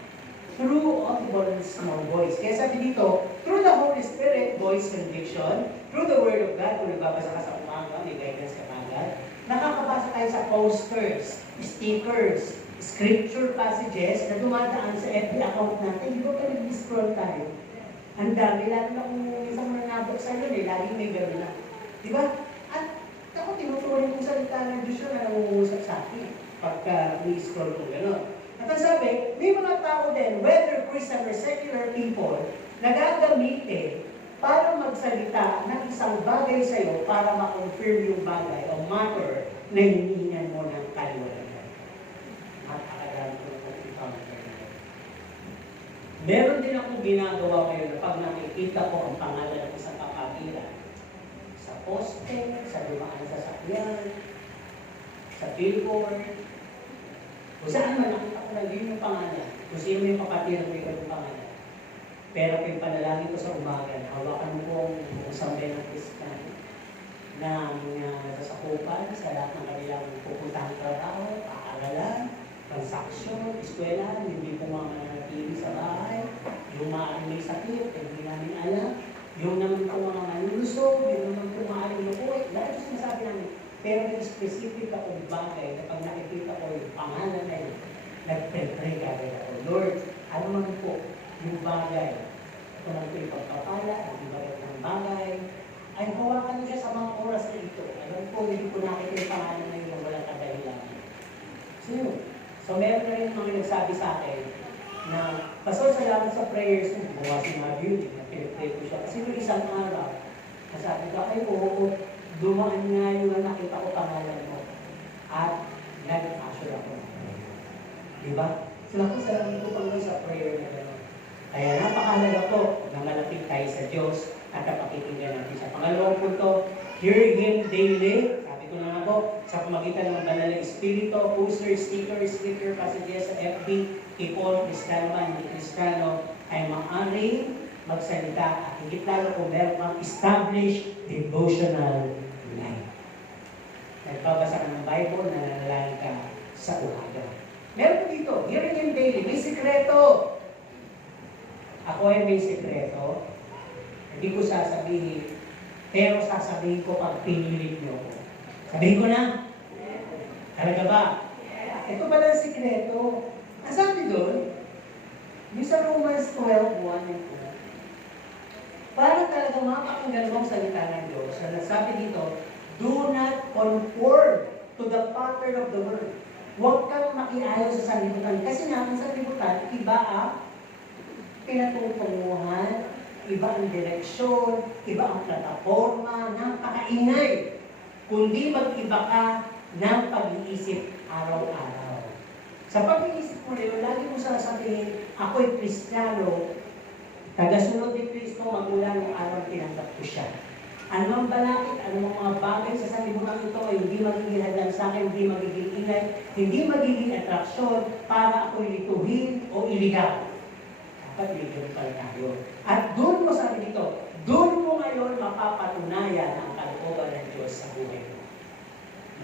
through audible and small voice. Kaya sabi dito, through the Holy Spirit, voice conviction, through the Word of God, kung nagbabasa ka sa umaga, may guidance ka agad, nakakabasa tayo sa posters, stickers, scripture passages na dumadaan sa FB account natin. Di ba ka nag-scroll tayo? Ang dami, lalo na kung isang manabot sa yun lagi may gano'n na. Di ba? At ako, tinutuloy kong salita ng Diyos yun na nangungusap sa akin pagka i-scroll kong gano'n. At ang sabi, may mga tao din, whether Christian or secular people, nagagamitin para magsalita ng isang bagay sa iyo para ma-confirm yung bagay o matter na hinihingan mo ng kaliwanagan. At akadami ko kung ipamagay. Meron din akong ginagawa ngayon na pag nakikita ko ang pangalan ng isang kapatiran sa poste, sa dumaan sa sakyan, sa billboard, kung saan man nakita ko na yun yung pangalan, kung sino yung kapatiran may ganung pangalan. Pero kung panalangin ko sa umaga, hawakan mo kong sambay ng Kristan na nasasakupan sa lahat ng kanilang pupuntang trabaho, paaralan, transaksyon, eskwela, hindi po mga mananatili sa bahay, yung maaaring may sakit, hindi namin alam, yung naman po mga manulusog, yung naman po maaaring lukuit, lahat yung sinasabi namin. Pero may specific akong bagay na pag nakikita ko yung pangalan na yun, nag-pray kagad ako. Lord, ano man po yung bagay, ito lang po yung pagpapala, ang ibagat ng bagay, ay hawakan niyo siya sa mga oras na ito. Alam po, hindi po nakikita yung pangalan na yun na walang kadahilan. So yun. So meron na rin mga nagsabi sa akin na, Pastor, salamat sa prayers mo. Buwa sinabi yun, pinipray ko siya. Kasi yung isang araw, nasabi ko, ay oo, dumaan nga yung nakita ko pangalan mo. At nag-assure ako. Diba? Salamat ko pang sa prayer na gano'n. Kaya napakahalaga po na malapit tayo sa Diyos at napakikinggan natin siya. Pangalawang punto, hear Him daily. Sabi ko na nga po, sa pamagitan ng banal na Espiritu, poster, sticker, scripture passages sa FB, people, Kristiyano man, hindi Kristiyano, ay maaaring magsalita at higit lalo kung meron kang established devotional life. Nagbabasa ka ng Bible, nananalangin ka sa umaga. Meron dito, hearing Him daily, may sikreto. Ako ay may sikreto. Hindi ko sasabihin, pero sasabihin ko pag pinilit niyo ko. Sabihin ko na? Talaga ba? Ito pala ang sikreto. Ang sabi doon, yung sa Romans 12:1 and 2, para talaga mapakinggan mo ang salita ng Diyos, na nagsabi dito, do not conform to the pattern of the world. Huwag kang makiayaw sa sanlibutan. Kasi naman sa sanlibutan, iba ang pinatutunguhan, iba ang direksyon, iba ang plataforma, ng pakaingay. Kundi mag-iba ka ng pag-iisip araw-araw. Sa pag-iisip mo rin, lagi mo sasabihin, ako'y Kristiyano, tagasunod ni Kristo magmula ng araw tinanggap ko siya. Anong balakid, anong mga bagay sa sanlibutan ito ay hindi magiging hadlang sa akin, hindi magiging ingay, hindi magiging atraksyon para ako'y lituhin o iligaw. Dapat bigyan pa tayo. At doon mo sabi dito, doon mo ngayon mapapatunayan ang kalooban ng Diyos sa buhay mo.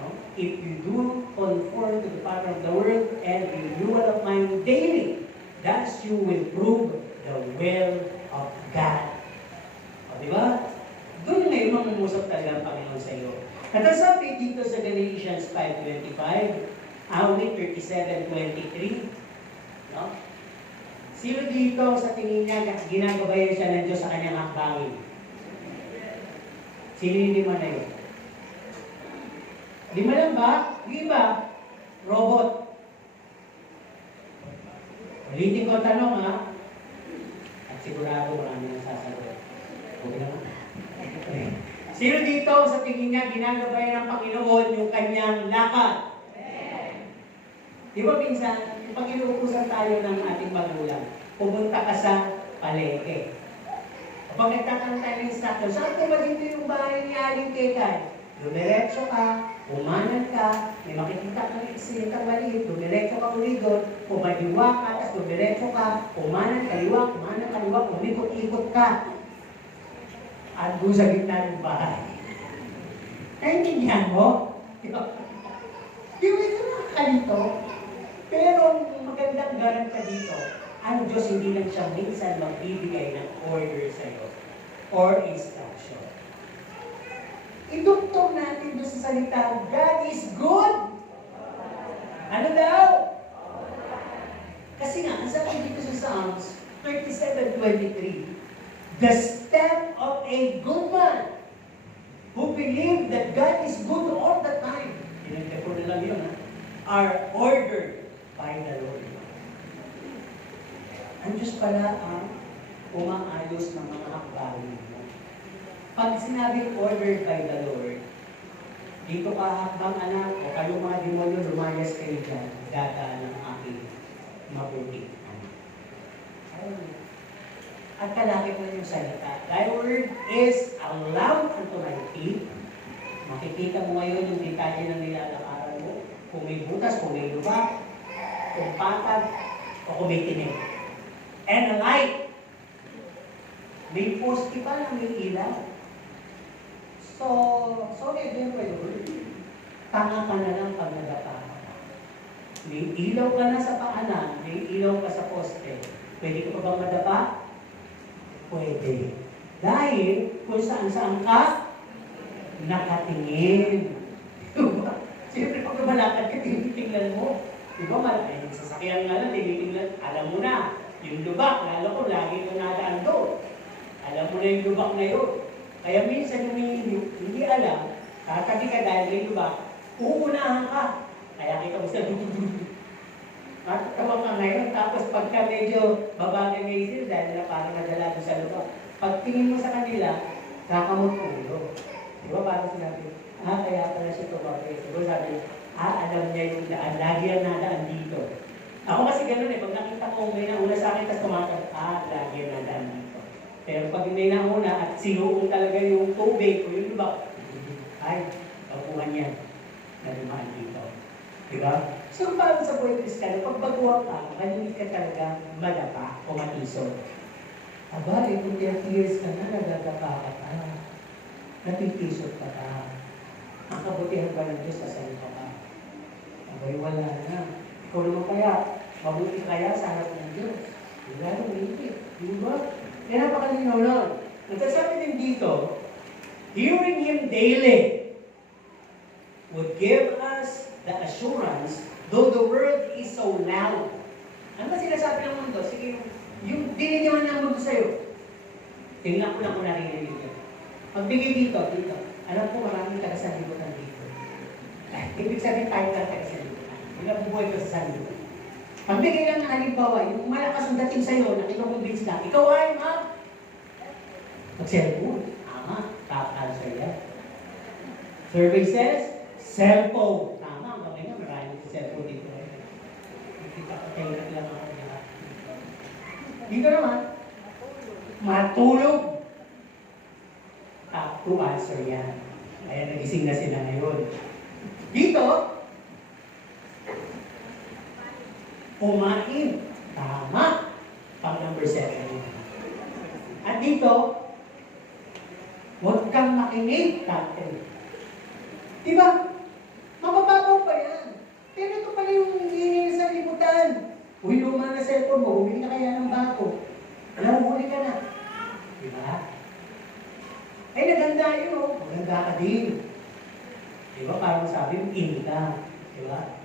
No? If you do conform to the pattern of the world and renewal of mind daily, thus you will prove the will of God. O, di ba? Doon ngayon mamumusap talaga ang Panginoon sa iyo. At ang sabi dito sa Galatians 5:25, awit 37:23, no? Sino dito sa tingin niya ginagabayan siya ng Diyos sa kanyang hakbangin? Sino hindi man na yun? Di mo lang ba? Yung iba, robot. Ulitin ko ang tanong, ha? At sigurado marami nang sasagot. Okay naman. Okay. Sino dito sa tingin niya ginagabayan ng Panginoon yung kanyang lakad? Di ba minsan, pag inuukusan tayo ng ating magulang, pumunta ka sa palengke. Kapag nagtatanong tayo ng instructor, saan po ba dito yung bahay ni Aling Kekay? Dumiretso ka, umanan ka, may makikita kang eksilitang maliit, dumiretso ka uli doon, pumaliwa ka, tapos dumiretso ka, umanan kaliwa, umikot-ikot ka. At doon sa gitna ng bahay. Naintindihan mo? Di ba ito nakakalito? Pero magandang garanta dito, ang Diyos hindi lang siya minsan magbibigay ng order sa'yo or instruction. Idugtong natin doon sa salita, God is good. Ano daw? Kasi nga, ang sabi dito sa Psalms 37:23, the step of a good man who believe that God is good all the time, pinagka ko na lang yun, are ordered by the Lord. Ang Diyos pala ang umaayos ng mga hakbangin mo. Pag sinabing ordered by the Lord, dito ka hakbang anak, o kayong mga demonyo, lumayas kayo dyan, dadaan ng aking mabuti anak. At kalaki ko yung salita. Thy word is a lamp unto my feet. Makikita mo ngayon yung detalye ng nilalakaran mo. Kung may butas, kung may lubak, kung patag, o kung may tinig. And a light. May poste pa na may ilaw. So, sorry again by the word. Tanga ka na lang pag nadapa ka. May ilaw ka na sa paanan, may ilaw ka sa poste. Pwede ka pa bang madapa? Pwede. Dahil kung saan-saan ka, nakatingin. Diba? Siyempre pag malakad ka, tinitingnan mo. Diba malaki? Sasakyan nga lang, tinitingnan. Alam mo na, yung lubak, lalo ko, lagi ko nadaan doon. Alam mo na yung lubak na yun. Kaya minsan yung hindi alam, tatabi ka dahil may lubak, uunahan ka. Kaya kita mo sa matatawa ka ngayon, tapos pagka medyo babaga ng isip, dahil na parang nadala doon sa lubak. Pag tingin mo sa kanila, kakamot ulo. Diba parang sinabi, kaya pala siya tumabay. Diba sabi, alam niya yung daan, lagi ang nadaan dito. Ako kasi gano'n pag nakita ko may nauna sa akin, tapos tumatag, lagi ang nadaan dito. Pero pag may nauna at sinuong talaga yung tubig o yung lubak, ay, kapuhan yan na dumaan dito. Diba? So, paano sa buhay Kristiyano, pag baguhan ka, malimit ka talaga madapa o matisod. Aba, kung 30 years ka na, nagagapa ka pa. Napitisod ka pa. Ang kabutihan ba ng Diyos, sasalita ka? Abay, wala na. Ikaw naman kaya, mabuti kaya sa harap ng Diyos. Wala nang hindi. Diba? Kaya napakalinaw nun. Nagsasabi din dito, hearing Him daily would give us the assurance, though the world is so loud. Ano ba sinasabi ng mundo? Sige, yung dinig naman ng mundo sa'yo. Tingnan ko lang kung narinig yun. Magbigay dito. Alam ko maraming taga-sanlibutan dito. Ibig sabihin tayo ng taga-sanlibutan. Yung nabubuhay ko sa sanlibutan. Pagbigay lang ng halimbawa, yung malakas ang dating sa'yo, na kinukumbins lang, ikaw ay, ma, mag-cellphone. Tama, top-answer yan. Survey says, cellphone. Tama, bakit nga, maraming cellphone dito. Kita ko tayo lang ako nila. Dito naman, matulog. To-answer yan. Kaya nagising na sila ngayon. Dito, kumain. Tama. Pang number 7. At dito, huwag kang makinig, Captain. Diba? Mabababaw pa yan. Pero ito pala yung hihingin sa libutan. Uy, luma na cellphone mo, humili na kaya ng bako. Alam mo, huli ka na. Diba? Ay, naganda yun, oh. Maganda ka din. Diba? Parang sabi mo, in ka. Diba?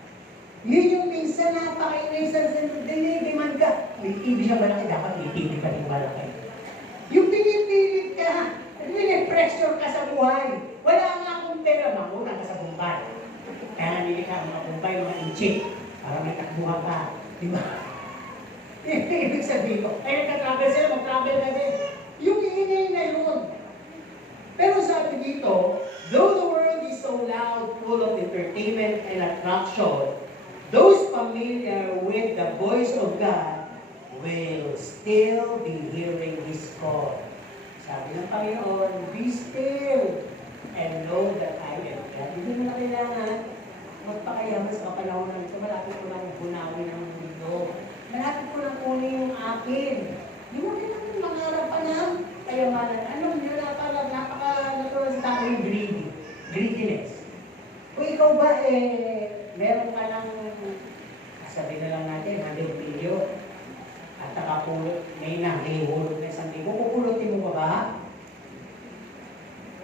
Yun yung minsan napakainay sa dinidiman ka. May ibig siya malaki, dapat itibig ka rin malaki. Yung pinipilit ka, pressure ka sa buhay. Wala nga akong pera, makunang ka sa bumbay. Kaya namili ka mga bumbay, mga inchik, para may takbuhan ka. Diba? Ibig sabihin ko, ay nagka-travel sila, mag-travel na din. Yung inay na yun. Pero sabi dito, though the world is so loud, full of entertainment and attraction, those familiar with the voice of God will still be hearing His call. Sabi ng Panginoon, be still and know that I am God. Hindi mo na kailangan magpakayaman sa panahon ng ito. Malapit ko lang bunawin ang mundo. Malapit ko lang kunin yung akin. Hindi mo kailangan mangarap pa ng kayamanan. Ano, hindi na parang napaka-natural sa tao yung greediness. Kung ikaw ba, meron ka ng, sabi na lang natin, 100 billion. At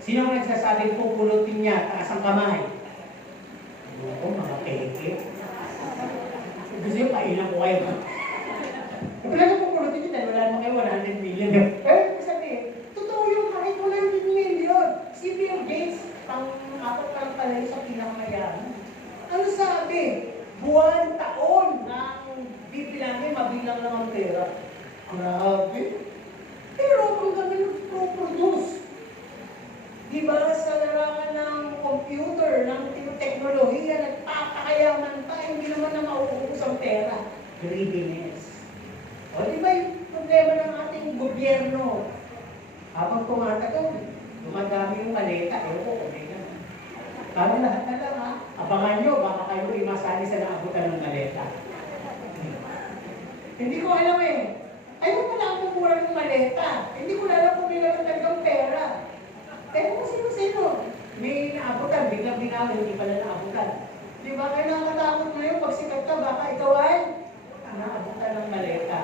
Sino ang nagsasabing pupulutin niya, taas ang kamay? Ako, mga peke. Gusto nyo, kailan ko kayo. Wala na pupulutin niya dahil wala naman kayo 100 million. Sabi, totoo yung kahit 100 million. Si Bill Gates, pang-apat lang pala yung sa pinakamayaman. Ano sabi? Buwan, taon na bibilangin, mabilang lang ang pera. Grabe. Pero kung kami nag-produce, diba sa larangan ng computer, ng teknolohiya, nagpapakayaman pa, hindi naman na mauubos ang pera. Greediness. O diba yung problema ng ating gobyerno? Habang tumatagal, dumadami yung maleta, ko, okay na. Parang lahat na lang ha, abangan nyo, baka kayo imasali sa naabutan ng maleta. Hindi ko alam eh. Ayun pala ang kumura ng maleta. Hindi ko alam kung may naman talagang pera. Pero kung sino-sino, may naabutan, biglang binawi, hindi pala naabutan. Di ba kayo nakakatakot ngayon, pag sikat ka, baka ikaw ay naabutan ng maleta.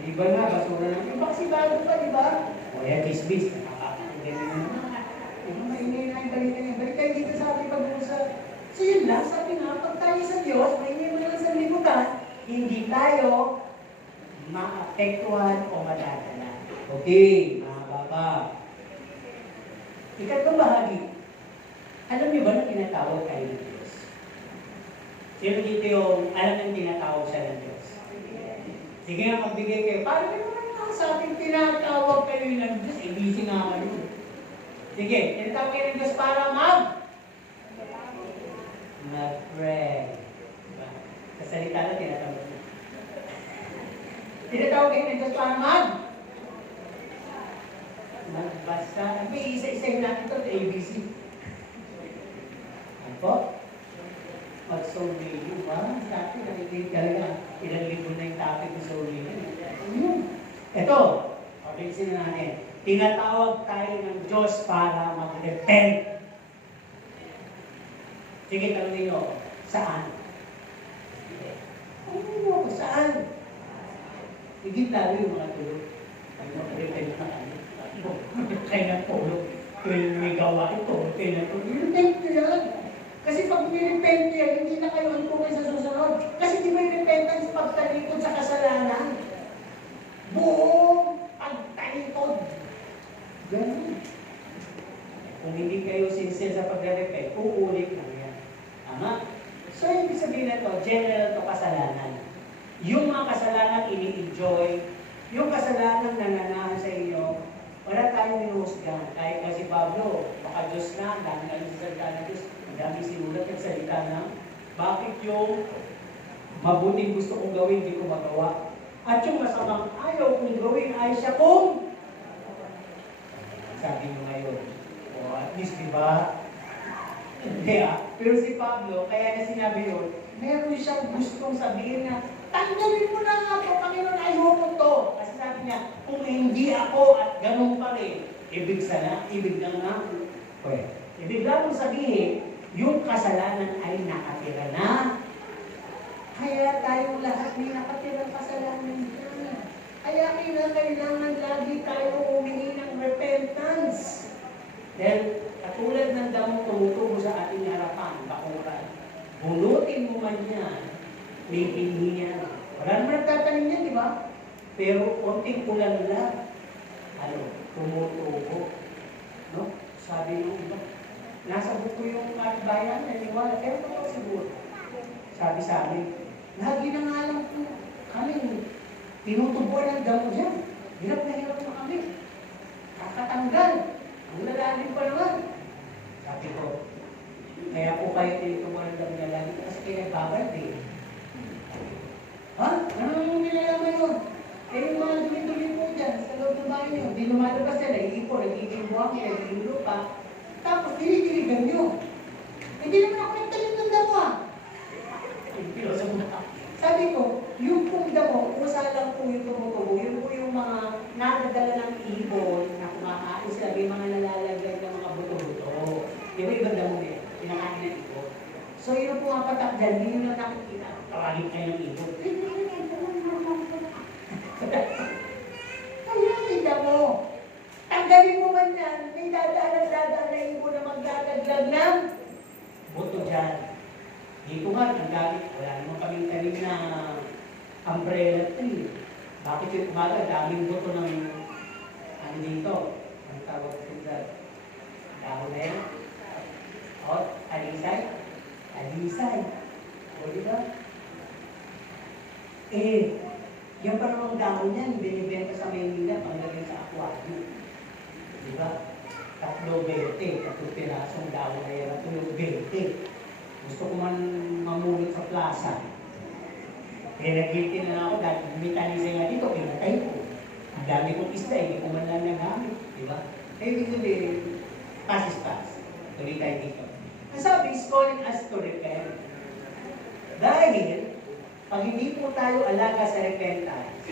Iba na, basura lang. Yung baksibago pa, di ba? O yan, chismis. Nakakakagin mo naman. Yung maingay na yung balikan niya. Balik tayo dito sa ating pag-uusap. So yun lang, sabi nga, pag tayo sa Diyos, maingay mo lang sa libutan, hindi tayo maapektuhan o madadala. Okay, mga baba. Ikatlong bahagi. Alam niyo ba na tinatawag kayo ng Diyos? Sino dito yung alam ng tinatawag siya ng Diyos? Sige nga, magbigay kayo. Paano kayo naman sa ating tinatawag kayo ng Diyos? Eh, busy nga kayo. Sige, tinatawag kayo ng Diyos para mag-pray. Diba? Sa salita na tinatawag. Tinatawag kayo ng Diyos para magbasa. May isa-isa natin ito, ABC. Ano po? Mag-soul reading. Wow, sa atin, nakikinig talaga. Ilang libo na yung topic ng soul reading. Ito, pabilisin na natin. Tinatawag tayo ng Diyos para mag-repent. Sige, tanongin nyo, saan? Saan? Higit lalo yung mga tulog. Ay, mag-repent na kami. Kaya na tulog. Kaya may gawa ito. Kaya na tulog. Repent nyo yan. Kasi pag nirepent yan, hindi na kayo antungay sa susunod. Kasi di ba yung repentance pagtalikod sa kasalanan? Buong pagtalikod. Ganun. Kung hindi kayo sincere sa pag-repent, uulit lang yan. Tama? So, ibig sabihin na ito, general to kasalanan. Yung mga kasalanan ini-enjoy, yung kasalanan nananahan sa inyo, wala tayong minuhusgahan. Kahit kasi Pablo, baka Diyos na, ang dami na yung salita na Diyos, ang dami sinulat yung salita na, bakit yung mabuting gusto kong gawin, hindi ko magawa? At yung masamang ayaw kong gawin, ay siya kung sabi mo ngayon. O at least, di ba? Hindi pero si Pablo, kaya na sinabi yun, meron siyang gustong sabihin na, tanggalin mo na nga po, Panginoon, ayoko to. Kasi sabi niya, kung hindi ako at ganun pa rin, ibig lang na, ibig lang sabihin, yung kasalanan ay nakatira na. Kaya tayong lahat may nakatirang kasalanan dyan. Kaya kailangan lagi tayo humingi ng repentance. Dahil katulad ng damong tumutubo sa ating harapan, bakuran, bunutin mo man yan, may pinhi yan. Wala naman nagtatanim yan, di ba? Pero konting ulan lang, tumutubo. No? Sabi ng iba, nasa buko yung bayan, naniwala, pero ito siguro. Sabi sa amin, lagi na nga lang po kami, tinutubuan ng damo dyan. Hirap na kami. Kakatanggal. Ang lalalim pa naman. Sabi ko, kaya po kayo tinutubuan ng damo na lagi kasi kinagbagal eh. Ha? Anong nilalaman yun? Eh yung mga dumi-dumi po dyan sa loob ng bahay nyo, di lumalabas yan, nag-iipo, nagiging buwang, nagiging lupa. Tapos dinidiligan nyo. Hindi naman ako nagtalim ng damo Sabi ko, yung pong damo, usa lang po yung tumutubo, yun po yung mga nadadala ng ibon na kumakain sila, may mga nalalagay ng mga buto-buto. Di ba ibang damo nila? Pinakain ng ibon. So yun po ang patak dyan, hindi nyo na nakikita. Tawagin kayo ng ibon. Kaya may damo. Tanggalin mo man yan, may dadaan na ibon na magdadagdag ng buto dyan. Dito nga, ang gamit, wala naman kaming tanim na umbrella tree. Bakit yung umaga, daming buto ng ano dito? Ang tawag ko dyan? Dahon na yan? O, alisay? Alisay. O, di ba? Yan pa namang dahon yan, binibenta sa Maynila, panglagay sa aquarium. Di ba? 3.20, 3 pirasong dahon na yan, 3.20. Gusto ko man mamulot sa plaza. Nag-guilty na ako dahil may talisay nga dito, pinatay ko. Ang dami kong isda, hindi ko man lang nagamit. Di ba? Ibig sabihin, pass is pass. Tuloy tayo dito. Ang sabi is calling us to repent. Dahil, pag hindi po tayo alaga sa repentance,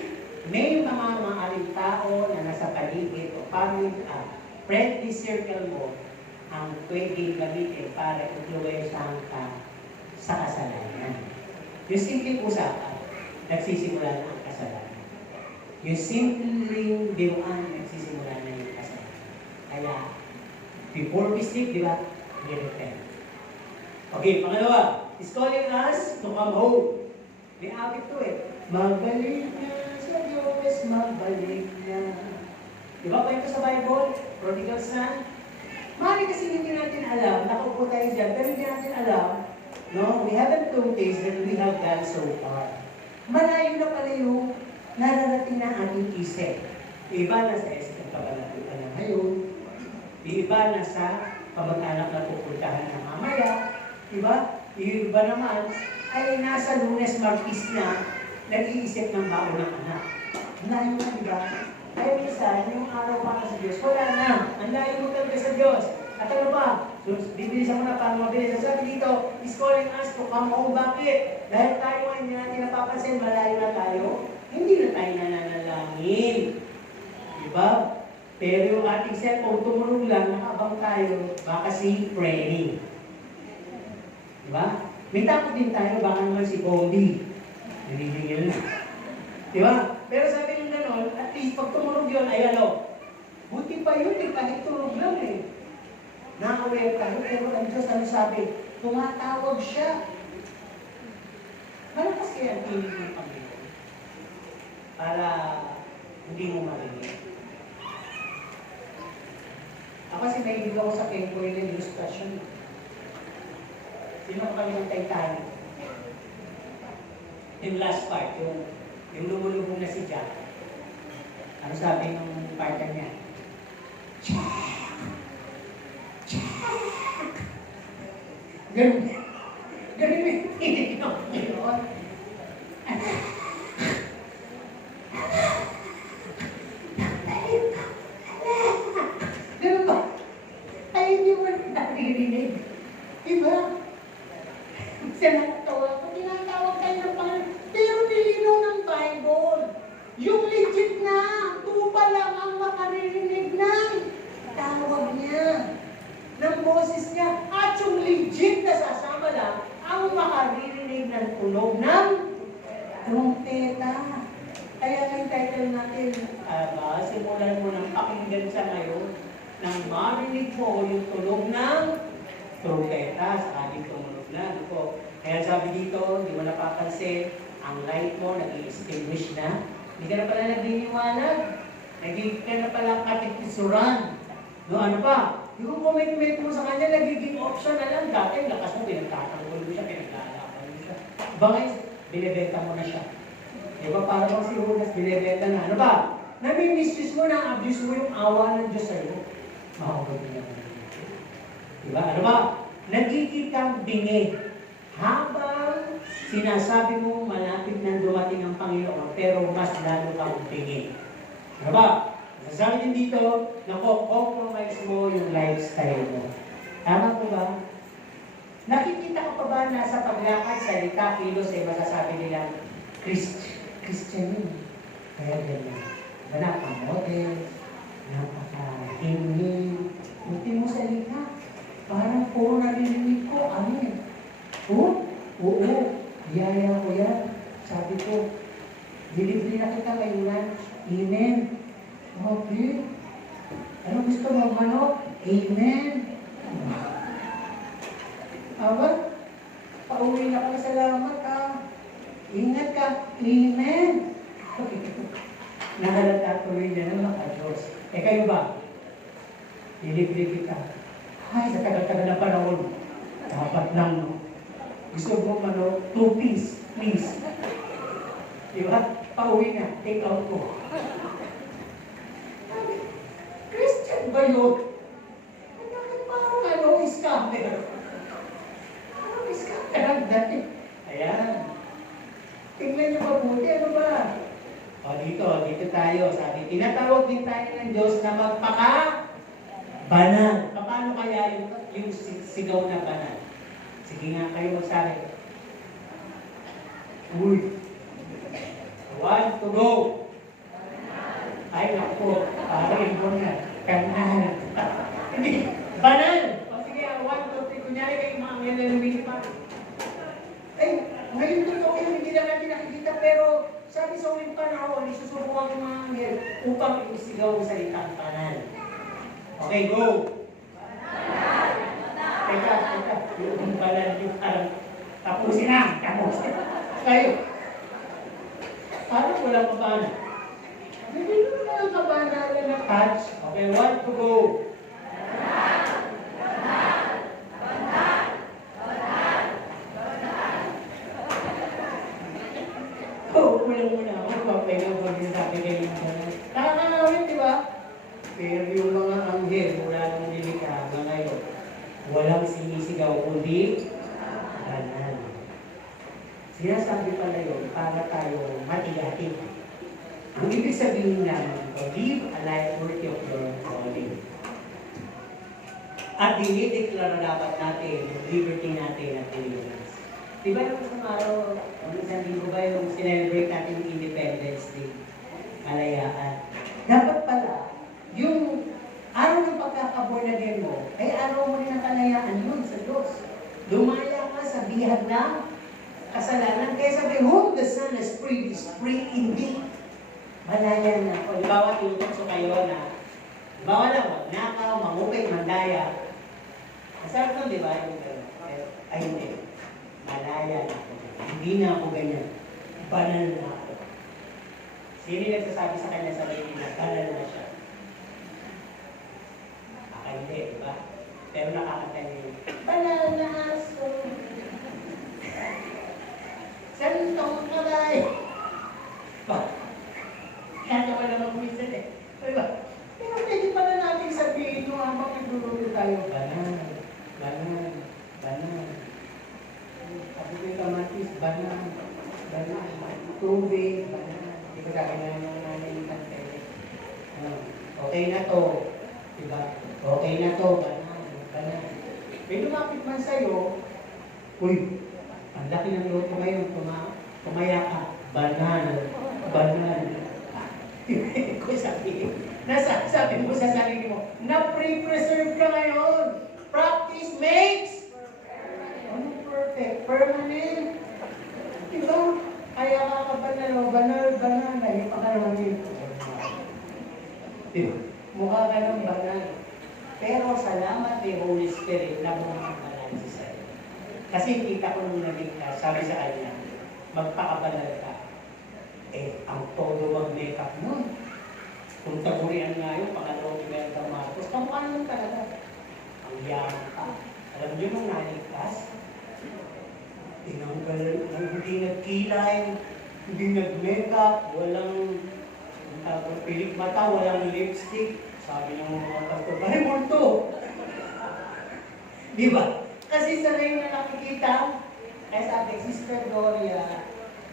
may mga maaring tao na nasa paligid o family, friendly circle mo ang pwedeng gamitin para influensyahan ka sa kasalanan. Yung simpleng usapan, nagsisimula na ang kasalanan. Yung simpleng biruan, nagsisimula na yung kasalanan. Kaya, before we sleep, di ba? We repent. Okay, pangalawa, is calling us to come home. May abit to Magbalik na sa Diyos, magbalik na. Di ba kwento sa Bible? Prodigal son? Mari kasi hindi natin alam, nakaupo tayo dyan, pero hindi natin alam, no? We haven't noticed that we have gone so far. Malayo na pala yung nararating na ating isip. Iba na sa SM Kabanatuan pa na ngayon. Iba na sa kamag-anak na pupuntahan na mamaya. Diba? Iba naman ay nasa Lunes Martis na nag-iisip ng baon ng anak. Ang layo na, diba? Kaya minsan, yung araw para sa Diyos, wala na. Ang layo mo talaga sa Diyos. At ano ba? So, bibilisan mo na para mabilis. Ang sabi dito, is calling us to come home. Bakit? Dahil tayo ay hindi natin napapansin, malayo na tayo. Hindi na tayo nananalangin. Diba? Pero yung ating cellphone, tumulong lang, nakabang tayo, baka si praying. Diba? May takot din tayo, baka naman si Bondi. Nililingil na. Diba? Pero sabi nung gano'n, at least pag tumulog yun, ay ano, buti pa yun kahit tulog lang Nakaware tayo, pero ang Diyos ano sabi, tumatawag siya. Malakas kaya ang tinig ng Panginoon para hindi mo marinig. Ako kasi may ibig ako sa temporal illustration. Sino ang kanyang Titanic? Yung last part, yung lumulubong na si Jack. Ano sabi ng partner niya? Jack! Jack! Ganun. Ganun yung tinig ng Panginoon. Ganun ba? Ay, hindi mo naririnig. Diba? Kasi nakatawa ko, tinatawag tayo ng Panginoon. Pero nilinaw ng Bible. Yung legit na, tupa lang ang makaririnig ng tawag niya, ng boses niya. At yung legit na sasama lang, ang makaririnig ng tunog ng trumpeta. Kaya yung title natin, simulan mo ng pakinggan sa ngayon, nang marinig mo yung tunog ng trumpeta sa ating tumunog na. Kaya sabi dito, hindi mo napapansin, ang light mo nag-i-extinguish na. Hindi ka na pala nagliliwanag. Nagiging ka na pala katikisuran. No, ano pa? Yung comment mo sa kanya, nagiging option na lang. Dati, lakas mo, pinagtatanggol mo siya, pinaglalakan mo siya. Ba ngayon, binibenta mo na siya. Diba, para bang si Judas, binibenta na. Ano ba? Nami-misuse mo na, abuse mo yung awa ng Diyos sa'yo. Makakabot niya. Diba? Ano ba? Nagiging kang bingi. Habang sinasabi mo malapit na dumating ang Panginoon, pero mas lalo kang bingi. Ano ba? Sasabi din dito, compromise mo yung lifestyle mo. Tama po ba? Nakikita ko pa ba na sa paglakad, salita, kilos, ay masasabi nila, Christian yun. Kaya ganyan. Napaka-model, napaka-hingin. Buti mo salita. Parang puro narinig ko, amin. Oo, yaya ko yan. Sabi ko, delivery na kita ngayon. Amen. Okay. Ano gusto mo, manok? Amen. Aba, pauwi na kami, salamat ha. Ingat ka. Amen. Nahalata tuloy niya ng mga Diyos. Kayo ba? Nilibre kita. Ay, sa tagal-tagal na panahon, dapat lang, no? Gusto mo, 2 piece, please. Di ba? Pauwi na, take out ko. Christian ba yun? Parang scammer. Parang scammer ang dati. Ayan. Tingnan niyo mabuti, ano ba? O dito tayo. Sabi, tinatawag din tayo ng Diyos na magpaka-banal. Paano kaya yung sigaw na banal? Sige nga, kayo magsabi. Uy. 1 to go. Ay, naku. Parang ibon na. Kanan. Hindi. Banal. O sige, 1, 2, 3. Kunyari kayo mga ngayon pa. Ay, ngayon to okay, hindi na natin nakikita, pero sabi sa uling panahon, isusubukan ng mga anghel upang isigaw ang salitang banal. Okay, go! Banal! Teka. Yung banal yung parang tapusin na. Kayo. Parang wala pa banal. Hindi naman ka banal na touch. Okay, 1 to go. Kulang muna ako, papahinga pag sinasabi kayo ng banal. Nakakawin, di ba? Pero yung mga anghel, mula nung nilikha na ngayon, walang sinisigaw, kundi banal. Sinasabi pala yun, para tayo matigatin. Ang ibig sabihin namin, live a life worthy of your calling. At dinideklara dapat natin yung liberty natin at deliverance. Diba yung isang araw, isang linggo ba yung sinelebrate natin yung Independence Day, kalayaan. Dapat pala, yung araw ng pagkakaborn again mo, ay araw mo rin ang kalayaan yun sa Diyos. Lumaya ka sa bihag ng kasalanan. Kaya sabi, whom the Son has freed is free indeed. Malaya na. O, halimbawa, tinutokso kayo na, halimbawa lang, magnakaw, mangupit, mandaya. Masarap nun, di ba? Ay, hindi. Malaya na ako. Hindi na ako ganyan. Banal na ako. Sino yung nagsasabi sa kanya sa sarili na banal na siya? Baka hindi, di ba? Pero nakakanta niya yun. Banal na aso. Santong kalay. Kaya naman naman kumisan eh. Diba? Pero pwede pala natin sabihin nung habang nagdurulo tayo, banal. Banal. Banal. Sabi ko yung kamatis, banal. Banal. Tubig, banal. Hindi ko sabi na yung nanay yung kantele. Okay na to. Diba? Okay na to. Banal. Banal. May lumapit man sa'yo, uy, ang laki ng loto ngayon, tumaya ka. Banal. Banal. Ko sabihin, nasasabi mo sa sarili mo, na pre-preserve ka ngayon. Practice makes perfect. Permanent. Diba? Kaya ka banal, banal, nahipa ka naman dito. Diba? Mukha ka ng banal. Pero salamat kay Holy Spirit na mukha banal si sa'yo. Kasi kita ko nung nagigtas, sabi sa kanya, magpakabanal ka. Ang todo mag-makeup nun. Kung tagurian nga yun, pangalawang Imelda Marcos, kamukha naman talaga. Ang yaman ka. Alam niyo nung naligtas, tinanggal, hindi nagkilay, hindi nag-makeup, walang pilik mata, walang lipstick. Sabi ng mga pastor, ay multo! Di ba? Kasi sa ngayon na nakikita, kaya sabi, Sister Gloria,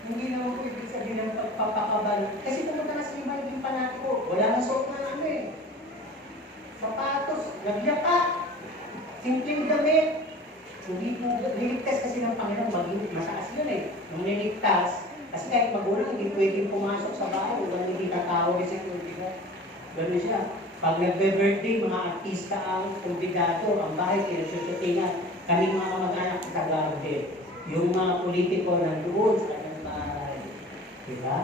hindi naman po ibig sabihin ng pagpapakabal. Kasi pumunta na sa iba yung panako. Wala na suot na sapatos, nagliyaka, simpleng damit. Hindi po, niligtas kasi ng Panginoon, maging mataas yun eh. Nung niligtas, kasi kahit magulang, hindi pwedeng pumasok sa bahay, walang hindi tatawag yung security guard. Ganun siya. Pag nagbe-birthday, mga artista ang kumbidado, ang bahay, pinasusutingan. Kami mga kamag-anak sa garden. Yung mga politiko nandoon sa kanyang bahay. Diba?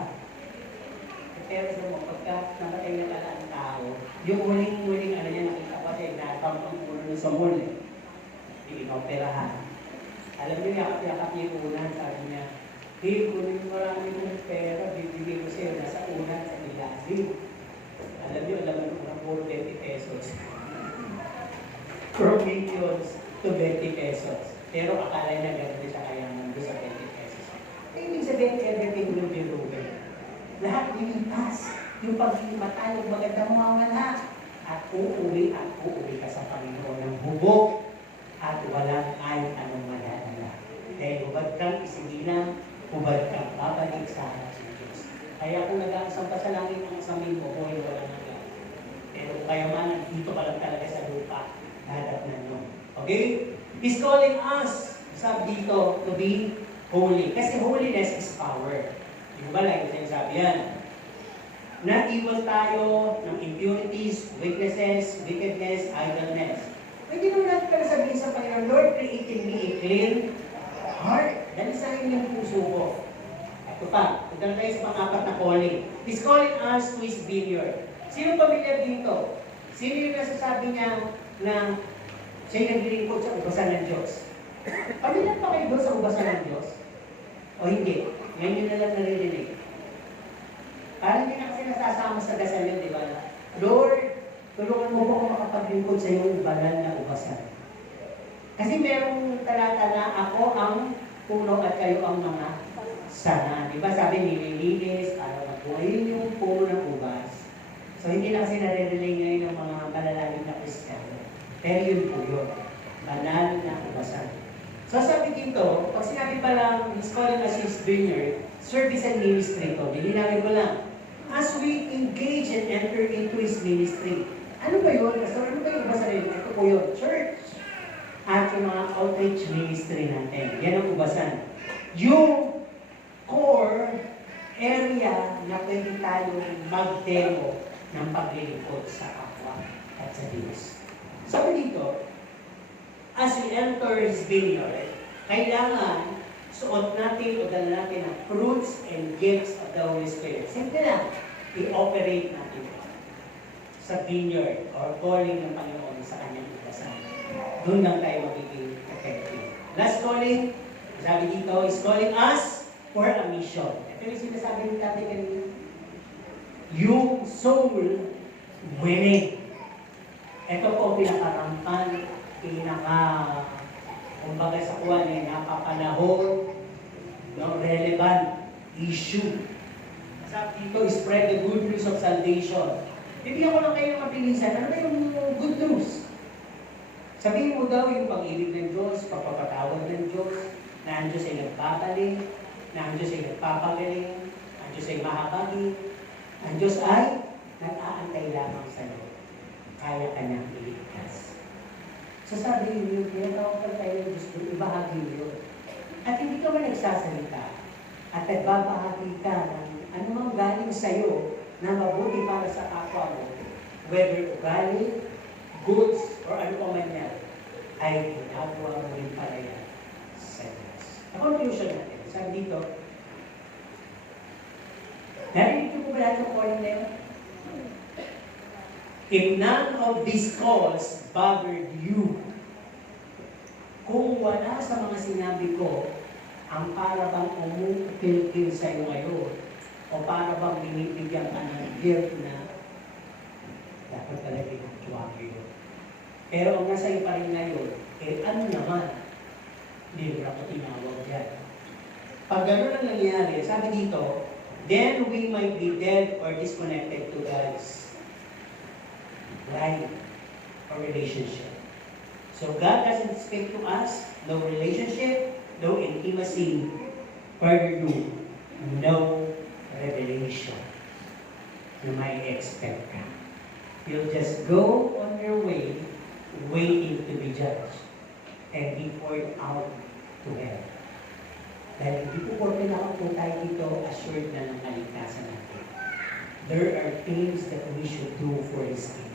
Pero sa mo, pagka namatay na pala ang tao, yung muling ano niya nakita ko siya, nabang sa mall eh. Inoperahan. Alam niyo, yakap-yakap niya yung unan, sabi niya, Dave, kunin mo marami ng pera, bibigay ko sa'yo, nasa unan, sa ilalim. Alam niyo, alam mo ng puro 20 pesos. From millions to 20 pesos. Pero akala niya gano'n siya kayaman doon sa 20 pesos. Ibig sabihin, everything will be ruined. Lahat lilipas. Yung pag-iimata, yung magandang mawala. At uuwi ka sa Panginoon ng hubog at walang kahit anong madadala. Dahil hubad kang isigilang, hubad kang babalik sa harap ng Diyos. Kaya kung nag-aasang ka sa langit ang samin mo, hoy, wala nang yan. Pero kung kayo man, dito ka lang talaga sa lupa, dadapnan mo. Okay? He's calling us, sabi dito, to be holy. Kasi holiness is power. Di ba lang yung sinasabi yan? Na-iwas tayo ng impurities, weaknesses, wickedness, idleness. Pwede naman natin pala sabihin sa Panginoon, Lord, create in me a clean heart. Dalisahin yung puso ko. Ito pa, tignan tayo sa pang-apat na calling. He's calling us to His vineyard. Sino pamilya dito? Sino yung nasasabi niya na siya'y naglilingkod sa ubasan ng Diyos? Pamilya pa kayo doon sa ubasan ng Diyos? O hindi? Ngayon yun na lang naririnig. Parang hindi na kasi nasasama sa dasal yun, di ba? Lord, tulungan mo po ako makapaglingkod sa iyong banal na ubasan. Kasi merong talata na ako ang puno at kayo ang mga sana. Di ba sabi, nililinis para magbuhayin yung puno ng ubas. So hindi na kasi nare-relay ngayon ng mga malalalim na Kristiyano. Pero yun po yun. Banal na ubasan. So sabi dito, pag sinabi pa lang, He's calling us His vineyard, service and ministry to. Bilinawin ko lang. As we engage and enter into His ministry. Ano ba yun? So, ano ba yung ubasan yun? Ito po yun. Church. At yung mga outreach ministry natin. Yan ang ubasan. Yung core area na pwede tayo mag-demo ng paglilingkod sa kapwa at sa Diyos. Sabi dito, as we enter His vineyard, kailangan suot natin o dala natin ang fruits and gifts of the Holy Spirit. Simple lang, i-operate natin sa vineyard or calling ng Panginoon sa kanyang ubasan. Doon lang tayo magiging effective. Last calling, sabi dito, is calling us for a mission. Ito yung sinasabi ng natin kanina. Yung soul winning. Ito po pinakarampan, kumbaga sa kuwan napapanahon, relevant issue. Sabi dito, spread the good news of salvation. Bibigyan ko lang kayo ng mabilisan. Ano ba yung good news? Sabihin mo daw yung pag-ibig ng Diyos, pagpapatawad ng Diyos, na ang Diyos ay nagbabalik, na ang Diyos ay nagpapagaling, ang Diyos ay mahabagi, ang Diyos ay nag-aantay lamang sa iyo. Kaya ka niyang iligtas. So sabi niyo, tinatawag pa tayo ng Diyos kung ibahagi niyo. At hindi ka man nagsasalita at nagbabahagi ka ng anumang galing sa iyo na mabuti para sa kapwa mo, whether ugali, goods, or ano pa man yan, ay ginagawa mo rin pala yan sa Diyos. Ang conclusion natin, sabi dito, narinig niyo po ba lahat yung calling na yun? If none of these calls bothered you, kung wala sa mga sinabi ko, ang para bang umupil-pil sa iyo ngayon, o para bang binibigyan ka ng gift na dapat talaga ginagawa yun. Pero ang nasa iyo pa rin ngayon, ano naman? Hindi mo na ko tinawag yan. Pag gano'n ang nangyari, sabi dito, then we might be dead or disconnected to God's life or relationship. So God doesn't speak to us, no relationship, no intimacy, further no revelation na may expect ka. You'll just go on your way, waiting to be judged and be poured out to hell. Dahil hindi po porte na po tayo dito assured na ng kaligtasan natin. There are things that we should do for His kingdom.